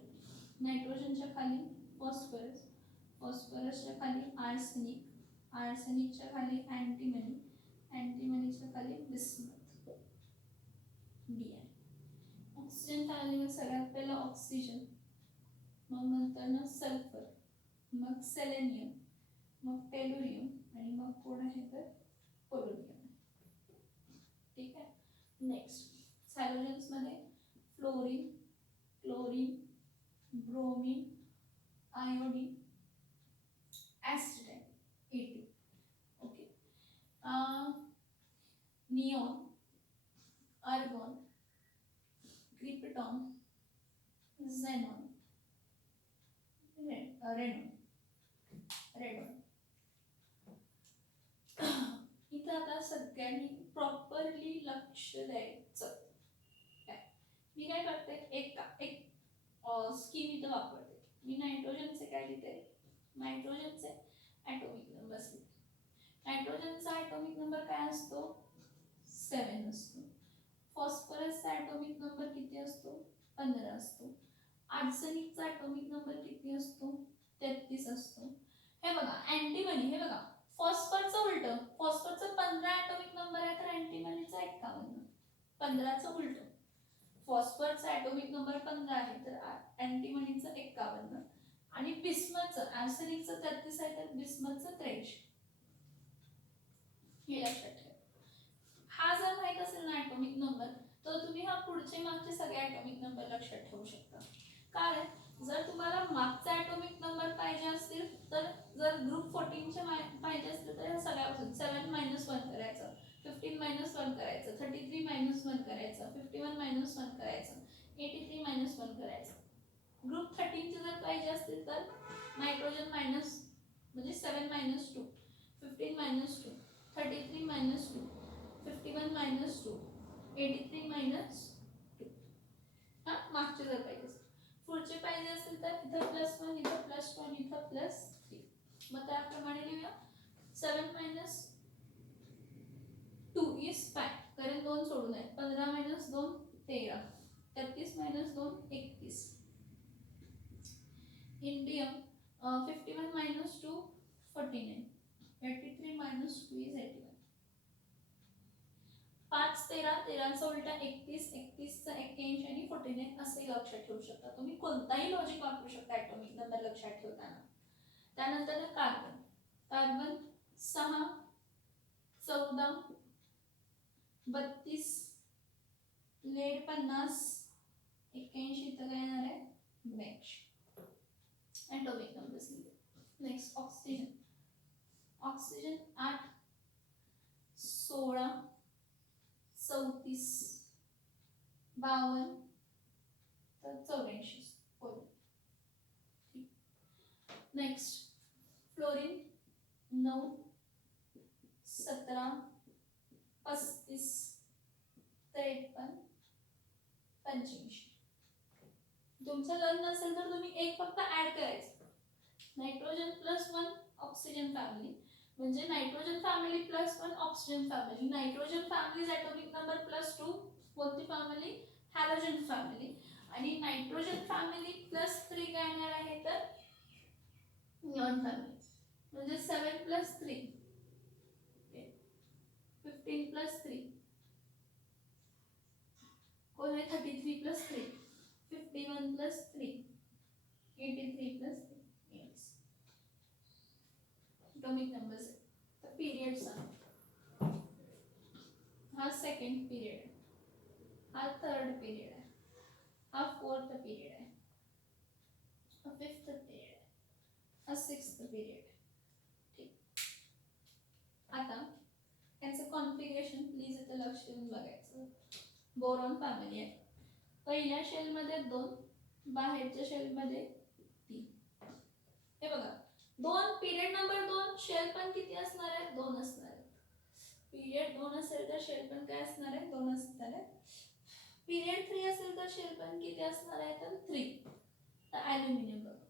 नायट्रोजनच्या खाली फॉस्फरस, फॉस्फरसच्या खाली आर्सेनिक, आर्सेनिकच्या खाली अँटीमनी, अँटीमनीच्या खाली बिस्मथ, Bn. ऑक्सिजन फॅमिलीमध्ये सगळ्यात पहिला ऑक्सिजन, मग नंतर ना सल्फर, मग सेलेनियम, मग टेलुरियम आणि मग कोण आहे तर पोलोनियम. ठीक आहे. नेक्स्ट हॅलोजन्स मध्ये fluorine, chlorine, bromine, iodine, astatine, AT. Okay. Neon, argon, krypton, xenon, radon. इथं आता सगळ्यांनी प्रॉपरली लक्ष द्यायचं. मी काय करते, एक स्कीम इथं वापरते. मी नायट्रोजनचे काय लिहिते, नायट्रोजनचे ॲटॉमिक नंबर्स लिहिते. नायट्रोजनचा ॲटॉमिक नंबर काय असतो, 7 असतो. फॉस्फरसचा ॲटॉमिक नंबर किती असतो, 15 असतो. आर्सेनिकचा ॲटॉमिक नंबर किती असतो, 33 असतो. हे बघा अँटीमनी, हे बघा फॉस्फरचं उलट, फॉस्फरचं 15 ॲटॉमिक नंबर आहे तर अँटीमनीचा 51. 15चं उलट, फॉस्फरचा ॲटॉमिक नंबर 15 आहे तर अँटीमनीचं 51. आणि बिस्मथचं, आर्सेनिकचं 33 आहे तर बिस्मथचं 83. हे लक्षात ठेवा. हा जर माहित असेल ना ॲटॉमिक नंबर, तर तुम्ही हा पुढचे मागचे सगळे ॲटॉमिक नंबर लक्षात ठेवू शकता. कारण जर तुम्हाला मागचा ॲटॉमिक नंबर पाहिजे असतील तर, जर ग्रुप 14चे पाहिजे असतील तर ह्या सगळ्यापासून 7 - 1 करायचं, 15 - 1 करायचं, 33 - 1 करायचं, 51 - 1 करायचं, 83 - 1 करायचं. ग्रुप 13चे जर पाहिजे असतील तर नायट्रोजन मायनस म्हणजे 7 - 2, 15 - 2, 33 - 2, 51 - 2, 83 - 2. हा मागचे जर पाहिजे असेल. पुढचे पाहिजे असेल तर इथं +1, इथं +1, इथं +3. मग त्याप्रमाणे लिहूया. 7 - 2 इज 5, कारण 2 सोडून आहे. 15 - 2 13, 33 - 2 31. Indium 51 - 2 49, 83 - 2 is 81. 5 13, 13चा उलटा 31, 31चा 81 आणि 49 असे लक्षात ठेवू शकता. तुम्ही कोणताही लॉजिक वापरू शकता ॲटॉमिक नंबर लक्षात ठेवताना. त्यानंतर कार्बन, कार्बन 6 14 32, लेड 50, 81 इथं काय येणार आहे 82. Atomic numbers. Next oxygen, oxygen 8 16 34 52 तर 84 होईल. Next fluorine 9 17 35 53 85. तुमचं जर नसेल तर तुम्ही एक फक्त ऍड करायचं. नायट्रोजन +1 ऑक्सिजन फॅमिली म्हणजे nitrogen family +1 oxygen family. Nitrogen families atomic number +2 कोणती फॅमिली, हॅलोजन फॅमिली. आणि नायट्रोजन फॅमिली +3 काय येणार आहे तर निऑन फॅमिली. म्हणजे 7 + 3 15 + 3 कोण आहे 33 + 3 51 + 3 83 + 3. yes atomic numbers. the periods are हा सेकंड पिरियड आहे, हा थर्ड पिरियड आहे, हा फोर्थ पिरियड आहे, हा फिफ्थ पिरियड आहे, हा सिक्स्थ पिरियड आहे. ठीक. आता याचं कॉन्फिगरेशन प्लीज इथे लक्ष देऊन बघायचं. बोरॉन फॅमिली आहे. पहिल्या शेलमध्ये 2, बाहेरच्या शेलमध्ये 3. हे बघा 2 पिरियड नंबर 2 शेल पण किती असणार आहे 2 असणार आहे. पिरियड 2 असेल तर शेल पण काय असणार आहे 2 असणार आहे. पिरियड 3 असेल तर शेल पण किती असणार आहे तर 3. तर ॲल्युमिनियम बघा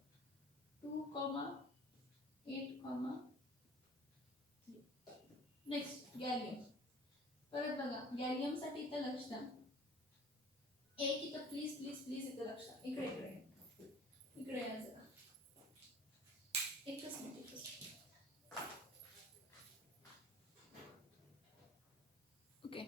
2,8,3. Next gallium. परत बघा गॅलियम साठी इथं लक्ष द्या. एक इथं प्लीज प्लीज प्लीज इथं लक्ष द्या. इकडे इकडे इकडे या जरा. एकच मिनिट. ओके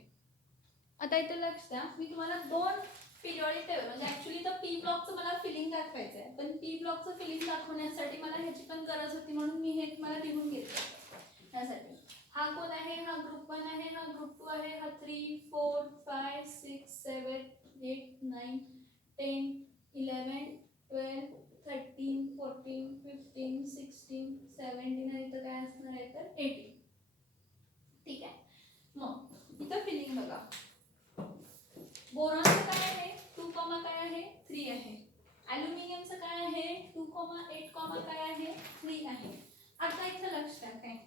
आता इथे लक्ष द्या. मी तुम्हाला 2 पिरियडिक टेबल म्हणजे ऍक्च्युली तर पी ब्लॉकचं मला फिलिंग दाखवायचं आहे, पण पी ब्लॉकचं फिलिंग दाखवण्यासाठी मला ह्याची पण गरज होती म्हणून मी हे तुम्हाला लिहून घेतलं त्यासाठी. हा कोण आहे, हा ग्रुप 1 आहे, हा ग्रुप 2 आहे, हा 3 4 5 6 7 8 9 10 11 12 13 14 15 16 17 आणि इथं काय असणार आहे तर 18. ठीक आहे. मग इथं फिलिंग बघा. बोरॉनचं काय आहे 2, काय आहे 3 आहे. ॲल्युमिनियमचं काय आहे 2,8, काय आहे. आता इथं लक्ष द्या, काय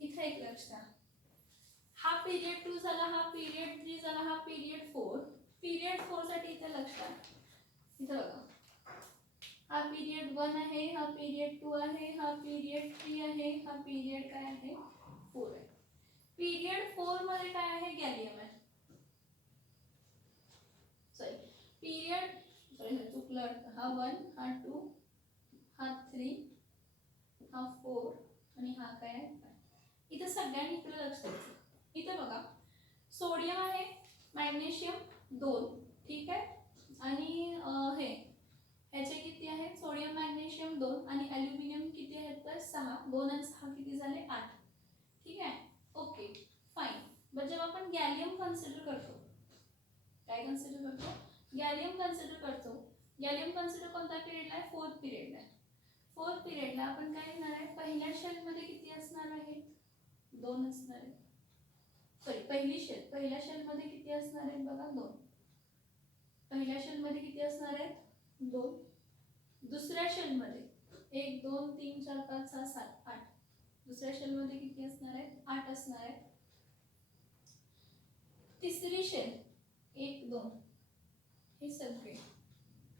इथं एक लक्ष द्या, हा पिरियड 2 झाला, हा पिरियड 3 झाला, हा पिरियड 4. पिरियड 4 साठी इथं लक्ष द्या, इथं बघा हा पिरियड 1 आहे, हा पिरियड 2 आहे, हा पिरियड 3 आहे, हा पिरियड काय आहे 4 आहे. पिरियड 4 मध्ये काय आहे गॅलियम आहे. सॉरी पिरियड चुकलं, हा 1 हा 2 हा 3 हा 4 आणि हा काय आहे 5. इथं सगळ्यांनी इकडे लक्ष द्यायचं. इथं बघा सोडियम आहे, मॅग्नेशियम 2, ठीक आहे, आणि हे ह्याचे किती आहेत सोडियम मॅग्नेशियम 2 आणि ॲल्युमिनियम किती आहेत तर 6. 2 आणि 6 किती झाले 8. ठीक आहे, ओके फाईन. बट जेव्हा आपण गॅलियम कन्सिडर करतो, काय कन्सिडर करतो गॅलियम कन्सिडर करतो. गॅलियम कन्सिडर कोणत्या पिरियडला आहे 4th पिरियडला आहे. 4th पिरियडला आपण काय घेणार आहे, पहिल्या शेलमध्ये किती असणार आहे 2 असणार आहे. सॉरी पहिल्या शेलमध्ये किती असणार आहेत बघा 2. पहिल्या शेलमध्ये किती असणार आहेत 2. दुसऱ्या शेलमध्ये 1 2 3 4 5 6 7 8. दुसऱ्या शेलमध्ये किती असणार आहेत 8 असणार आहेत. तिसरी शेल 1 2 हे सगळे,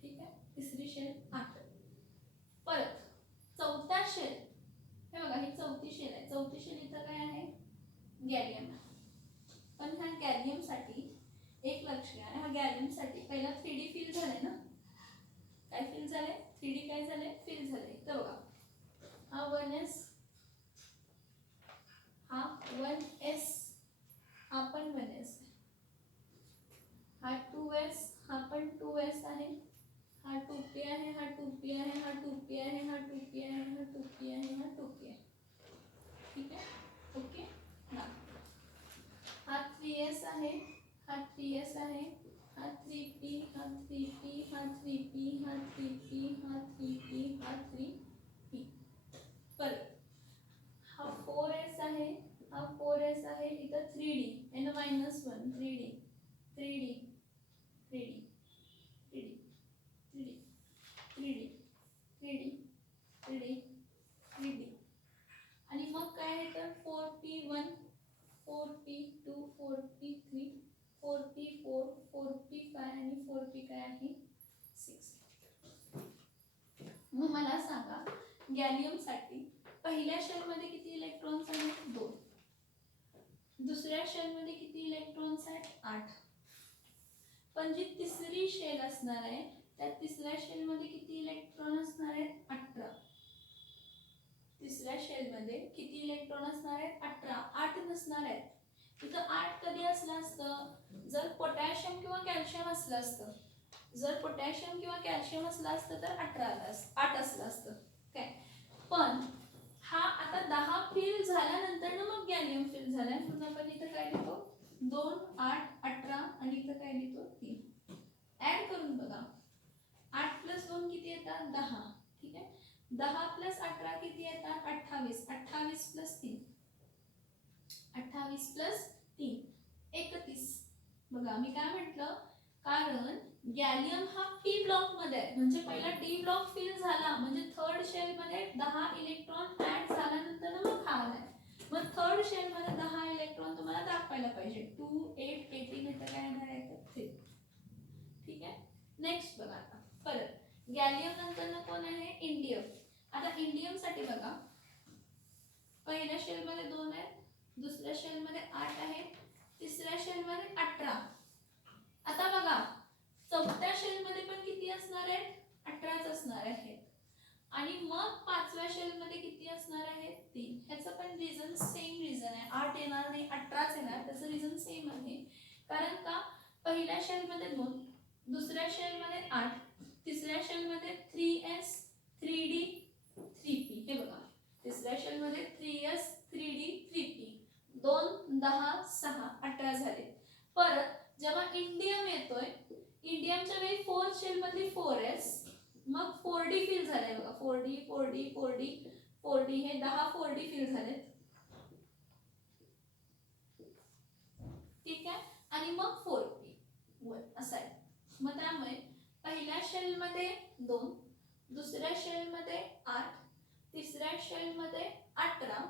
ठीक आहे, तिसरी शेल 8. परत चौथा शेल, हे बघा ही चौथी शेल आहे. चौथी शेल इथं काय आहे गॅलियम आहे. पण ह्या गॅलियम साठी एक लक्ष द्या, ह्या गॅलियम साठी पहिला 3D फिल झाले ना, काय फिल झाले 3D काय झाले फिल झाले. तर बघा हा 1s हा 1s हा पण 1s, हा 2s हा पण 2s आहे, हा 2p आहे, हा 2p आहे, हा 2p आहे, हा 2p आहे, हा 2p आहे, हा 2p आहे. ठीक आहे, ओके ना. हा 3s आहे, हा 3s आहे, हा 3p, हा 3p, हा 3p, हा 3p, हा 3p, हा 3p. परत हा 4s आहे, हा 4s आहे, इथं 3d n-1 3d 3d 3d 3d 3d 3d 3d 3d 3d आणि मग काय आहे तर 4p1 4p2 4p3 4p4 4p5 आणि 4p काय आहे 6. मग मला सांगा गॅलियम साठी पहिल्या शेल मध्ये किती इलेक्ट्रॉन्स आहेत 2. दुसऱ्या शेल मध्ये किती इलेक्ट्रॉन्स आहेत 8. पण जी तिसरी शेल असणार आहे त्या तिसऱ्या शेल मध्ये किती इलेक्ट्रॉन असणार आहेत 18. तिसऱ्या शेल मध्ये किती इलेक्ट्रॉन असणार आहेत 18. 8 नसणार आहेत. इथं 8 कधी असलं असतं जर पोटॅशियम किंवा कॅल्शियम असलं असतं. जर पोटॅशियम किंवा कॅल्शियम असलं असतं तर 8 असलं असतं काय. पण हा आता 10 फिल झाल्यानंतर ना मग गॅलियम फिल झालाय म्हणून आपण इथं काय लिहितो 2 8 18 आणि इथं काय लिहितो 3. ऍड करून बघा 8 + 2 किती येतात 10. ठीक आहे, 10 + 18 किती येतात 28. 28 + 3 28 + 3 31. बघा मी काय म्हटलं, कारण गॅलियम हा p ब्लॉक मध्ये आहे म्हणजे पहिला d ब्लॉक फिल झाला म्हणजे थर्ड शेल मध्ये 10 इलेक्ट्रॉन ऍड झाल्यानंतर मग हा आलाय. मग थर्ड शेल मध्ये 10 इलेक्ट्रॉन तुम्हाला दाखवायला पाहिजे 2 8 18 इथं काय येणार आहे 3. ठीक आहे, नेक्स्ट बघा आता परत गॅलियम नंतर कोण आहे इंडियम. आता इंडियम साठी बघा पहिल्या शेल मध्ये 2 आहे, दुसऱ्या शेल मध्ये 8 आहे, तिसऱ्या शेल मध्ये 18. आता बघा चौथ्या शेल मध्ये पण किती असणार आहे 18च असणार आहेत आणि मग पाचव्या शेल मध्ये किती असणार आहे 3. ह्याचं पण रिझन सेम रिझन आहे, 8 येणार नाही 18च येणार. त्याचं रिझन सेम आहे कारण का पहिल्या शेल मध्ये 2, दुसऱ्या शेल मध्ये 8, तिसऱ्या शेल मध्ये 3s 3d 3p. हे बघा तिसऱ्या शेल मध्ये 3s 3d 3p 2 10 6 18 झाले. परत जेव्हा इंडियम येतोय इंडियमच्या वेळी 4th शेल मध्ये 4s मग 4d फिल झाले. बघा 4d 4d 4d 4d हे 10 4d फिल झाले. ठीक आहे, आणि मग 4p असं आहे. मग त्यामुळे पहिल्या शेल मध्ये 2, दुसऱ्या शेल मध्ये 8, तिसऱ्या शेलमध्ये 18,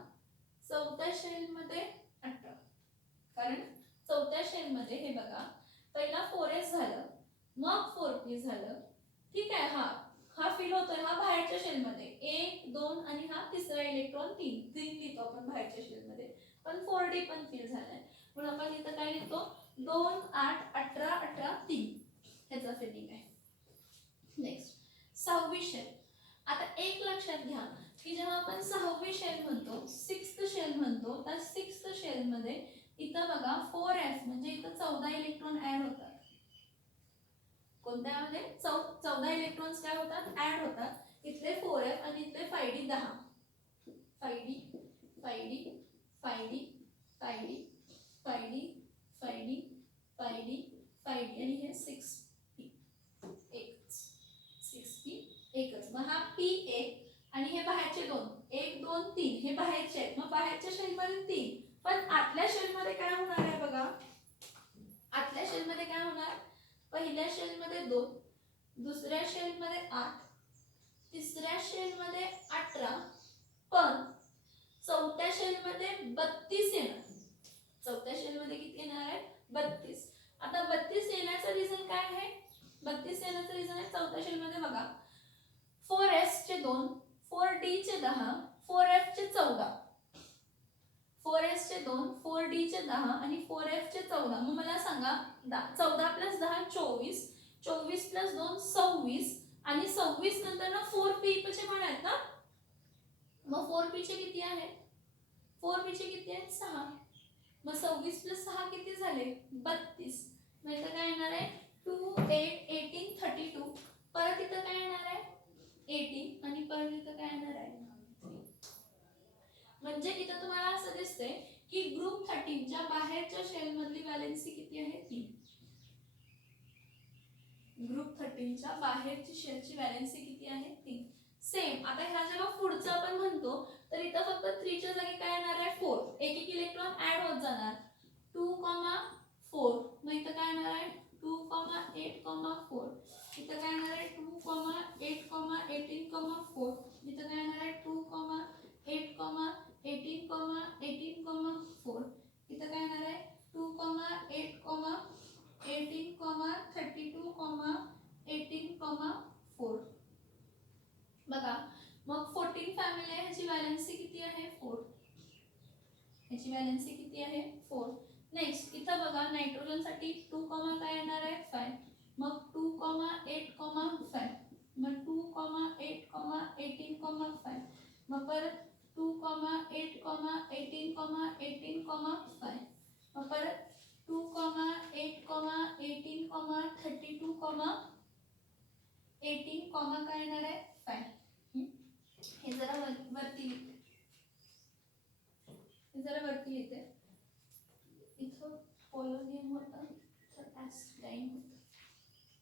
चौथ्या शेलमध्ये 18. कारण चौथ्या शेलमध्ये हे बघा पहिला 4s झालं, मग 4p झालं, ठीक आहे. हा फिल होतोय हा बाहेरच्या शेलमध्ये 1 2 आणि हा तिसरा इलेक्ट्रॉन 3 लिहितो आपण बाहेरच्या शेलमध्ये, पण 4d पण फिल झालाय म्हणून आपण इथं काय लिहितो 2 8 18 18 3 ह्याचा फिलिंग आहे. नेक्स्ट 6वी शेल. आता एक लक्षात घ्या की जेव्हा आपण 6वी शेल म्हणतो 6th शेल म्हणतो त्या 6th शेल मध्ये इथं बघा 4s म्हणजे इथं 14 इलेक्ट्रॉन ऍड होतात. कोणत्यामध्ये 14 इलेक्ट्रॉन्स काय होतात ऍड होतात. इथले 4f आणि इथले 5d 10, 5d 5d 5d 5d 5d 5d 5d 5d आणि हे 6p एकच. मग हा p1 आणि हे बाहेरचे दोन 1 2 3 हे बाहेरचे आहेत. मग बाहेरच्या शेलमध्ये 3, पण आतल्या शेलमध्ये काय होणार आहे बघा. आतल्या शेलमध्ये काय होणार, पहिल्या शेलमध्ये 2, दुसऱ्या शेलमध्ये 8, तिसऱ्या शेलमध्ये 18, पण चौथ्या शेलमध्ये 32 येणार. चौथ्या शेलमध्ये किती येणार आहे 32. आता 32 येण्याचं रिझन काय आहे, 32 येण्याचं रिझन आहे चौथ्या शेलमध्ये बघा 4s चे 2, 4d चे 10, 4f चे 14, 4s चे 2, 4d चे 10 आणि 4f चे 14. मग मला सांगा 14 + 10 24, 24 + 2 26 आणि 26 नंतर ना 4p चे पण आहेत ना. मग 4p चे किती आहेत, 4p चे किती आहेत 6. मग 26 + 6 किती झाले 32. मग इथं काय येणार आहे 2 8 18 32. परत इथं काय येणार आहे 18 आणि परत इथं काय येणार आहे. म्हणजे इथं तुम्हाला असं दिसतंय की ग्रुप 13 च्या बाहेरच्या शेल मधली वॅलेन्सी किती आहे 3. ग्रुप 13 च्या बाहेरची शेलची वॅलेन्सी किती आहे 3. सेम आता ह्या जेव्हा पुढचा आपण म्हणतो तर इथं फक्त 3 च्या जागी काय येणार आहे 4. एक इलेक्ट्रॉन ऍड होत जाणार 2, 4. मग इथं काय येणार आहे 2, 8, 4. इथं काय येणार आहे 2, 8, 18, 4. इथं काय येणार आहे 2, 8, 18, 18, 4. इथं काय येणार आहे 2, 8, 18, 32, 18, 4. बघा मग 14 फॅमिली आहे ह्याची वॅलेन्सी किती आहे 4. ह्याची वॅलेन्सी किती आहे 4. नेक्स्ट इथं बघा नायट्रोजन साठी 2, काय येणार आहे 5. मग 2, 8, 5. मग 2, 8, 18, 5. मग परत 2, 8, 18, 18, 5. मग परत 2, 8, 18, 32, 18, काय येणार आहे 5. हे जरा वरती लिहिते. इथं पोलोनियम होतं तर ऍस्टिडाइन होतं.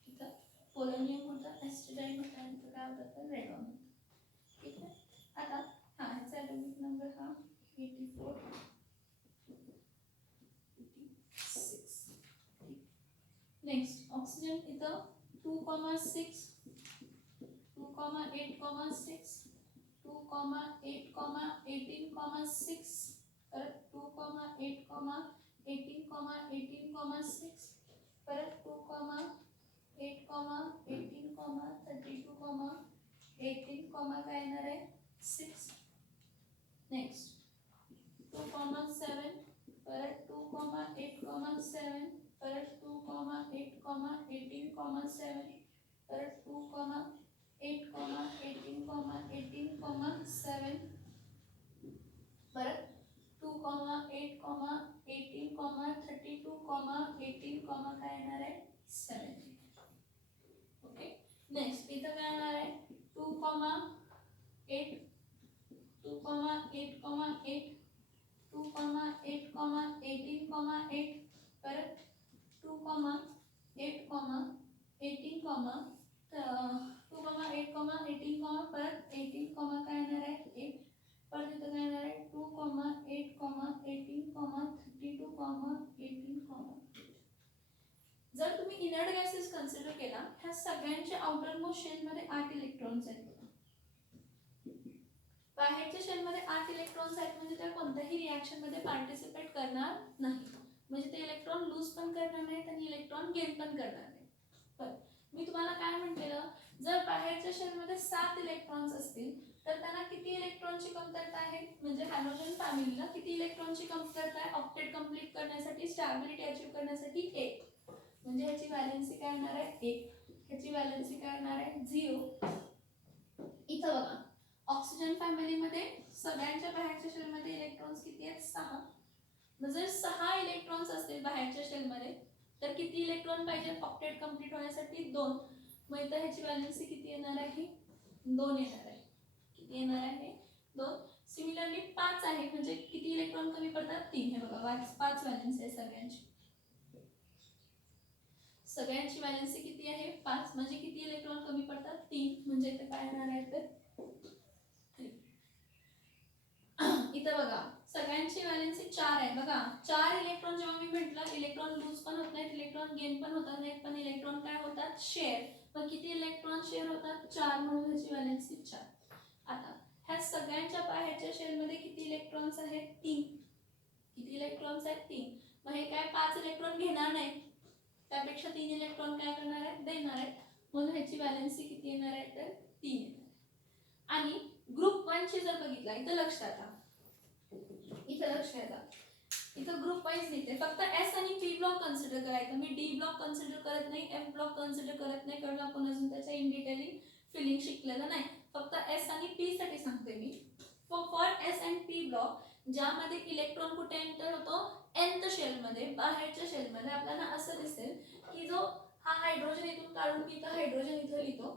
इथं पोलोनियम होतं ऍस्टिडाइन होतं आणि इथं काय होतं तर रेडॉन होतं. ठीक आहे. आता ह्याचा ॲटॉमिक नंबर हा 84 86. नेक्स्ट ऑक्सिजन इथं 2, 6, 2, 8, 6, 2, 8, 18, 6. परत 2, 8, 18, 18, 6. परत 2, 8, 18, 32, 18, काय येणार आहे 6. नेक्स्ट 2, 7. परत 2, 8, 7. परत 2, 8, 18, 7. परत 2, 8, 18, 7. परत 2, 8, 18, 32, 18, काय येणार आहे 7. ओके. नेक्स्ट इथं काय येणार आहे 2, 8, 2, 8, 8. 2, 8, 18, 8. परत 2, 8, 18, 2, 8, 18, परत 18, काय येणार आहे 8. परत इथं काय येणार आहे 2, 8, 18, 32, 18. जर तुम्ही इनर्ट गॅसेस कन्सिडर केला ह्या सगळ्यांच्या आउटर मोस्ट शेल मध्ये 8 इलेक्ट्रॉन्स आहेत. बाहेरच्या शेलमध्ये 8 इलेक्ट्रॉन्स आहेत म्हणजे त्या कोणत्याही रिॲक्शन मध्ये पार्टिसिपेट करणार नाही, म्हणजे ते इलेक्ट्रॉन लूज पण करणार नाहीत आणि इलेक्ट्रॉन गेन पण करणार नाही. पण मी तुम्हाला काय म्हटलेलं, जर बाहेरच्या शेलमध्ये 7 इलेक्ट्रॉन्स असतील तर त्यांना किती इलेक्ट्रॉनची कमतरता आहे, म्हणजे हॅलोजन फॅमिलीला किती इलेक्ट्रॉनची कमतरता आहे ऑक्टेट कंप्लीट करण्यासाठी, स्टॅबिलिटी अचीव करण्यासाठी 1. म्हणजे ह्याची व्हॅलेन्सी काय येणार आहे 1, ह्याची व्हॅलेन्सी काय येणार आहे 0. इथं बघा ऑक्सिजन फॅमिलीमध्ये सगळ्यांच्या बाहेरच्या शेलमध्ये इलेक्ट्रॉन्स किती आहेत 6. जर 6 इलेक्ट्रॉन्स असतील बाहेरच्या शेलमध्ये तर किती इलेक्ट्रॉन पाहिजे ऑक्टेट कंप्लीट होण्यासाठी 2. मग इथं ह्याची व्हॅलेन्सी किती येणार आहे 2 येणार आहे. किती येणार आहे 2. सिमिलरली 5 आहे म्हणजे किती इलेक्ट्रॉन कमी पडतात 3. हे बघा 5 व्हॅलेन्सी आहे सगळ्यांची. सगळ्यांची व्हॅलेन्सी किती आहे 5 म्हणजे किती इलेक्ट्रॉन कमी पडतात 3. म्हणजे इथे काय येणार आहे तर 3. इथं बघा सगळ्यांची व्हॅलेन्सी 4 आहे. बघा 4 इलेक्ट्रॉन, जेव्हा मी म्हटलं इलेक्ट्रॉन लूज पण होत नाहीत, इलेक्ट्रॉन गेन पण होत नाहीत, पण इलेक्ट्रॉन काय होतात शेअर. मग किती इलेक्ट्रॉन शेअर होतात 4, म्हणून ह्याची व्हॅलेन्सी 4. आता ह्या सगळ्यांच्या बाहेरच्या शेलमध्ये किती इलेक्ट्रॉन्स आहेत 3. किती इलेक्ट्रॉन्स आहेत 3. मग हे काय 5 इलेक्ट्रॉन घेणार नाही, त्यापेक्षा 3 इलेक्ट्रॉन काय करणार आहेत देणार आहेत, म्हणून ह्याची व्हॅलेन्सी किती येणार आहे तर 3 येणार. आणि ग्रुप 1 ची जर बघितला, इथं लक्षात द्या, इथं लक्षात द्या, इथं ग्रुप वाईज लिहिते, फक्त एस आणि पी ब्लॉक कन्सिडर करायचं. मी डी ब्लॉक कन्सिडर करत नाही, एफ ब्लॉक कन्सिडर करत नाही, कारण आपण अजून त्याच्या इन डिटेलिंग फिलिंग शिकलेलं नाही. फक्त एस आणि पी साठी सांगते मी. For S and P block ज्यामध्ये इलेक्ट्रॉन कुठे एंटर होतो nth शेलमध्ये, बाहेरच्या शेलमध्ये आपल्याला असं दिसेल की जो हा हायड्रोजन इथून काढून मी इथं हायड्रोजन इथं लिहितो,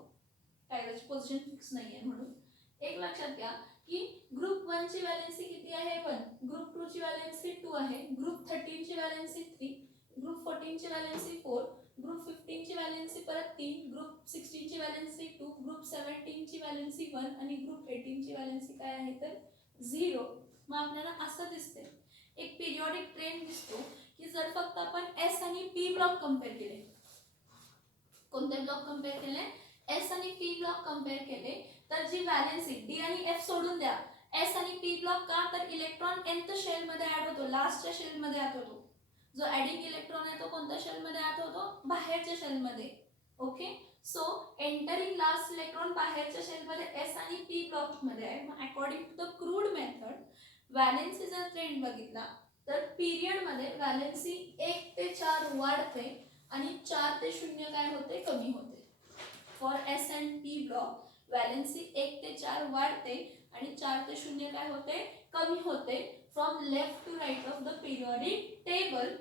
त्याची पोझिशन फिक्स नाहीये म्हणून. एक लक्षात घ्या की ग्रुप 1 ची व्हॅलेन्सी किती आहे 1, ग्रुप 2 ची व्हॅलेन्सी 2 आहे, ग्रुप 13 ची व्हॅलेन्सी 3, ग्रुप 14 ची व्हॅलेन्सी 4, ग्रुप 15 ची व्हॅलेन्सी परत 3, ग्रुप 16 ची व्हॅलेन्सी 2, ग्रुप 17 ची व्हॅलेन्सी 1 आणि ग्रुप 18 ची व्हॅलेन्सी काय आहे तर 0. मग आपल्याला असं दिसते, एक पिरियॉडिक ट्रेंड दिसतो की जर फक्त आपण एस आणि पी ब्लॉक कंपेअर केले, कोणते ब्लॉक कंपेअर केले एस आणि पी ब्लॉक कंपेअर केले, तर जी व्हॅलेन्सी डी आणि एफ सोडून द्या, एस आणि पी ब्लॉक का तर इलेक्ट्रॉन nth शेल मध्ये ऍड होतो, लास्टच्या शेल मध्ये ऍड होतो. जो ऍडिंग इलेक्ट्रॉन आहे तो कोणत्या शेल मध्ये ऍड होतो बाहेरच्या शेल मध्ये. Okay, so entering last electron बाहेरच्या शेल मध्ये एस आणि पी ब्लॉक मध्ये आहे. मग according to the crude method valency जर ट्रेंड बघितला तर पिरियड मध्ये व्हॅलेन्सी 1 ते 4 वाढते आणि 4 ते 0 काय होते कमी होते. For S and P block valency 1 ते 4 वाढते आणि 4 ते 0 काय होते कमी होते from left to right of the periodic table.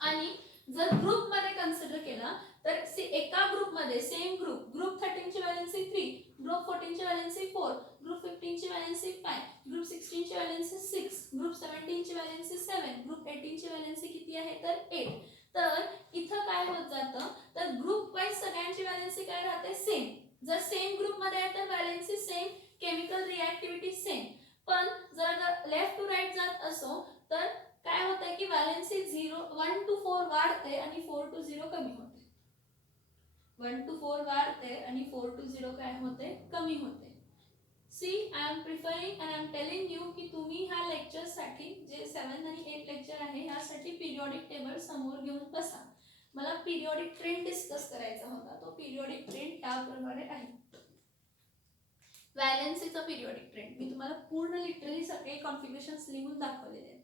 आणि जर ग्रुप मध्ये कन्सिडर केला तर एका ग्रुप मध्ये सेम ग्रुप 13 ची व्हॅलेन्सी 3, ग्रुप 14 ची व्हॅलेन्सी 4, ग्रुप 15 ची व्हॅलेन्सी 5, ग्रुप 16 ची व्हॅलेन्सी 6, ग्रुप 17 ची व्हॅलेन्सी 7, ग्रुप 18 ची व्हॅलेन्सी किती आहे तर 8. तर इथं काय होत जातं तर ग्रुप वाईज सगळ्यांची व्हॅलेन्सी काय राहते सेम. जर सेम ग्रुप मध्ये आहे तर व्हॅलेन्सी सेम, केमिकल रिॲक्टिव्हिटी सेम. पण जर लेफ्ट टू राईट जात असो तर काय होतं की व्हॅलेन्सी 1 to 4 वाढते आणि 4 to 0 कमी होते. 1 to 4 वाढते आणि 4 to 0 काय होते कमी होते. See I'm preferring and I'm telling you की तुम्ही ह्या लेक्चर साठी जे 7 आणि 8 लेक्चर आहे यासाठी पिरियॉडिक टेबल समोर घेऊन बसा. मला पिरियॉडिक ट्रेंड डिस्कस करायचा होता, तो पिरियॉडिक ट्रेंड त्याप्रमाणे आहे. व्हॅलेन्सीचा पिरियॉडिक ट्रेंड मी तुम्हाला पूर्ण लिटरली सगळे कॉन्फिगरेशन्स लिहून दाखवलेले आहेत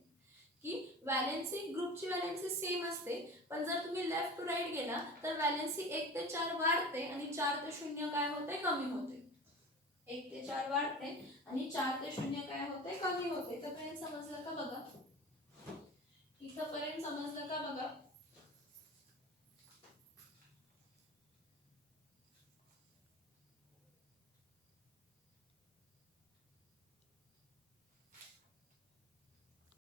की व्हॅलेन्सी ग्रुपची व्हॅलेन्सी सेम असते, पण जर तुम्ही लेफ्ट टू राईट गेला तर व्हॅलेन्सी 1 ते 4 वाढते आणि 4 ते 0 काय होते कमी होते. 1 ते 4 वाढते आणि 4 ते 0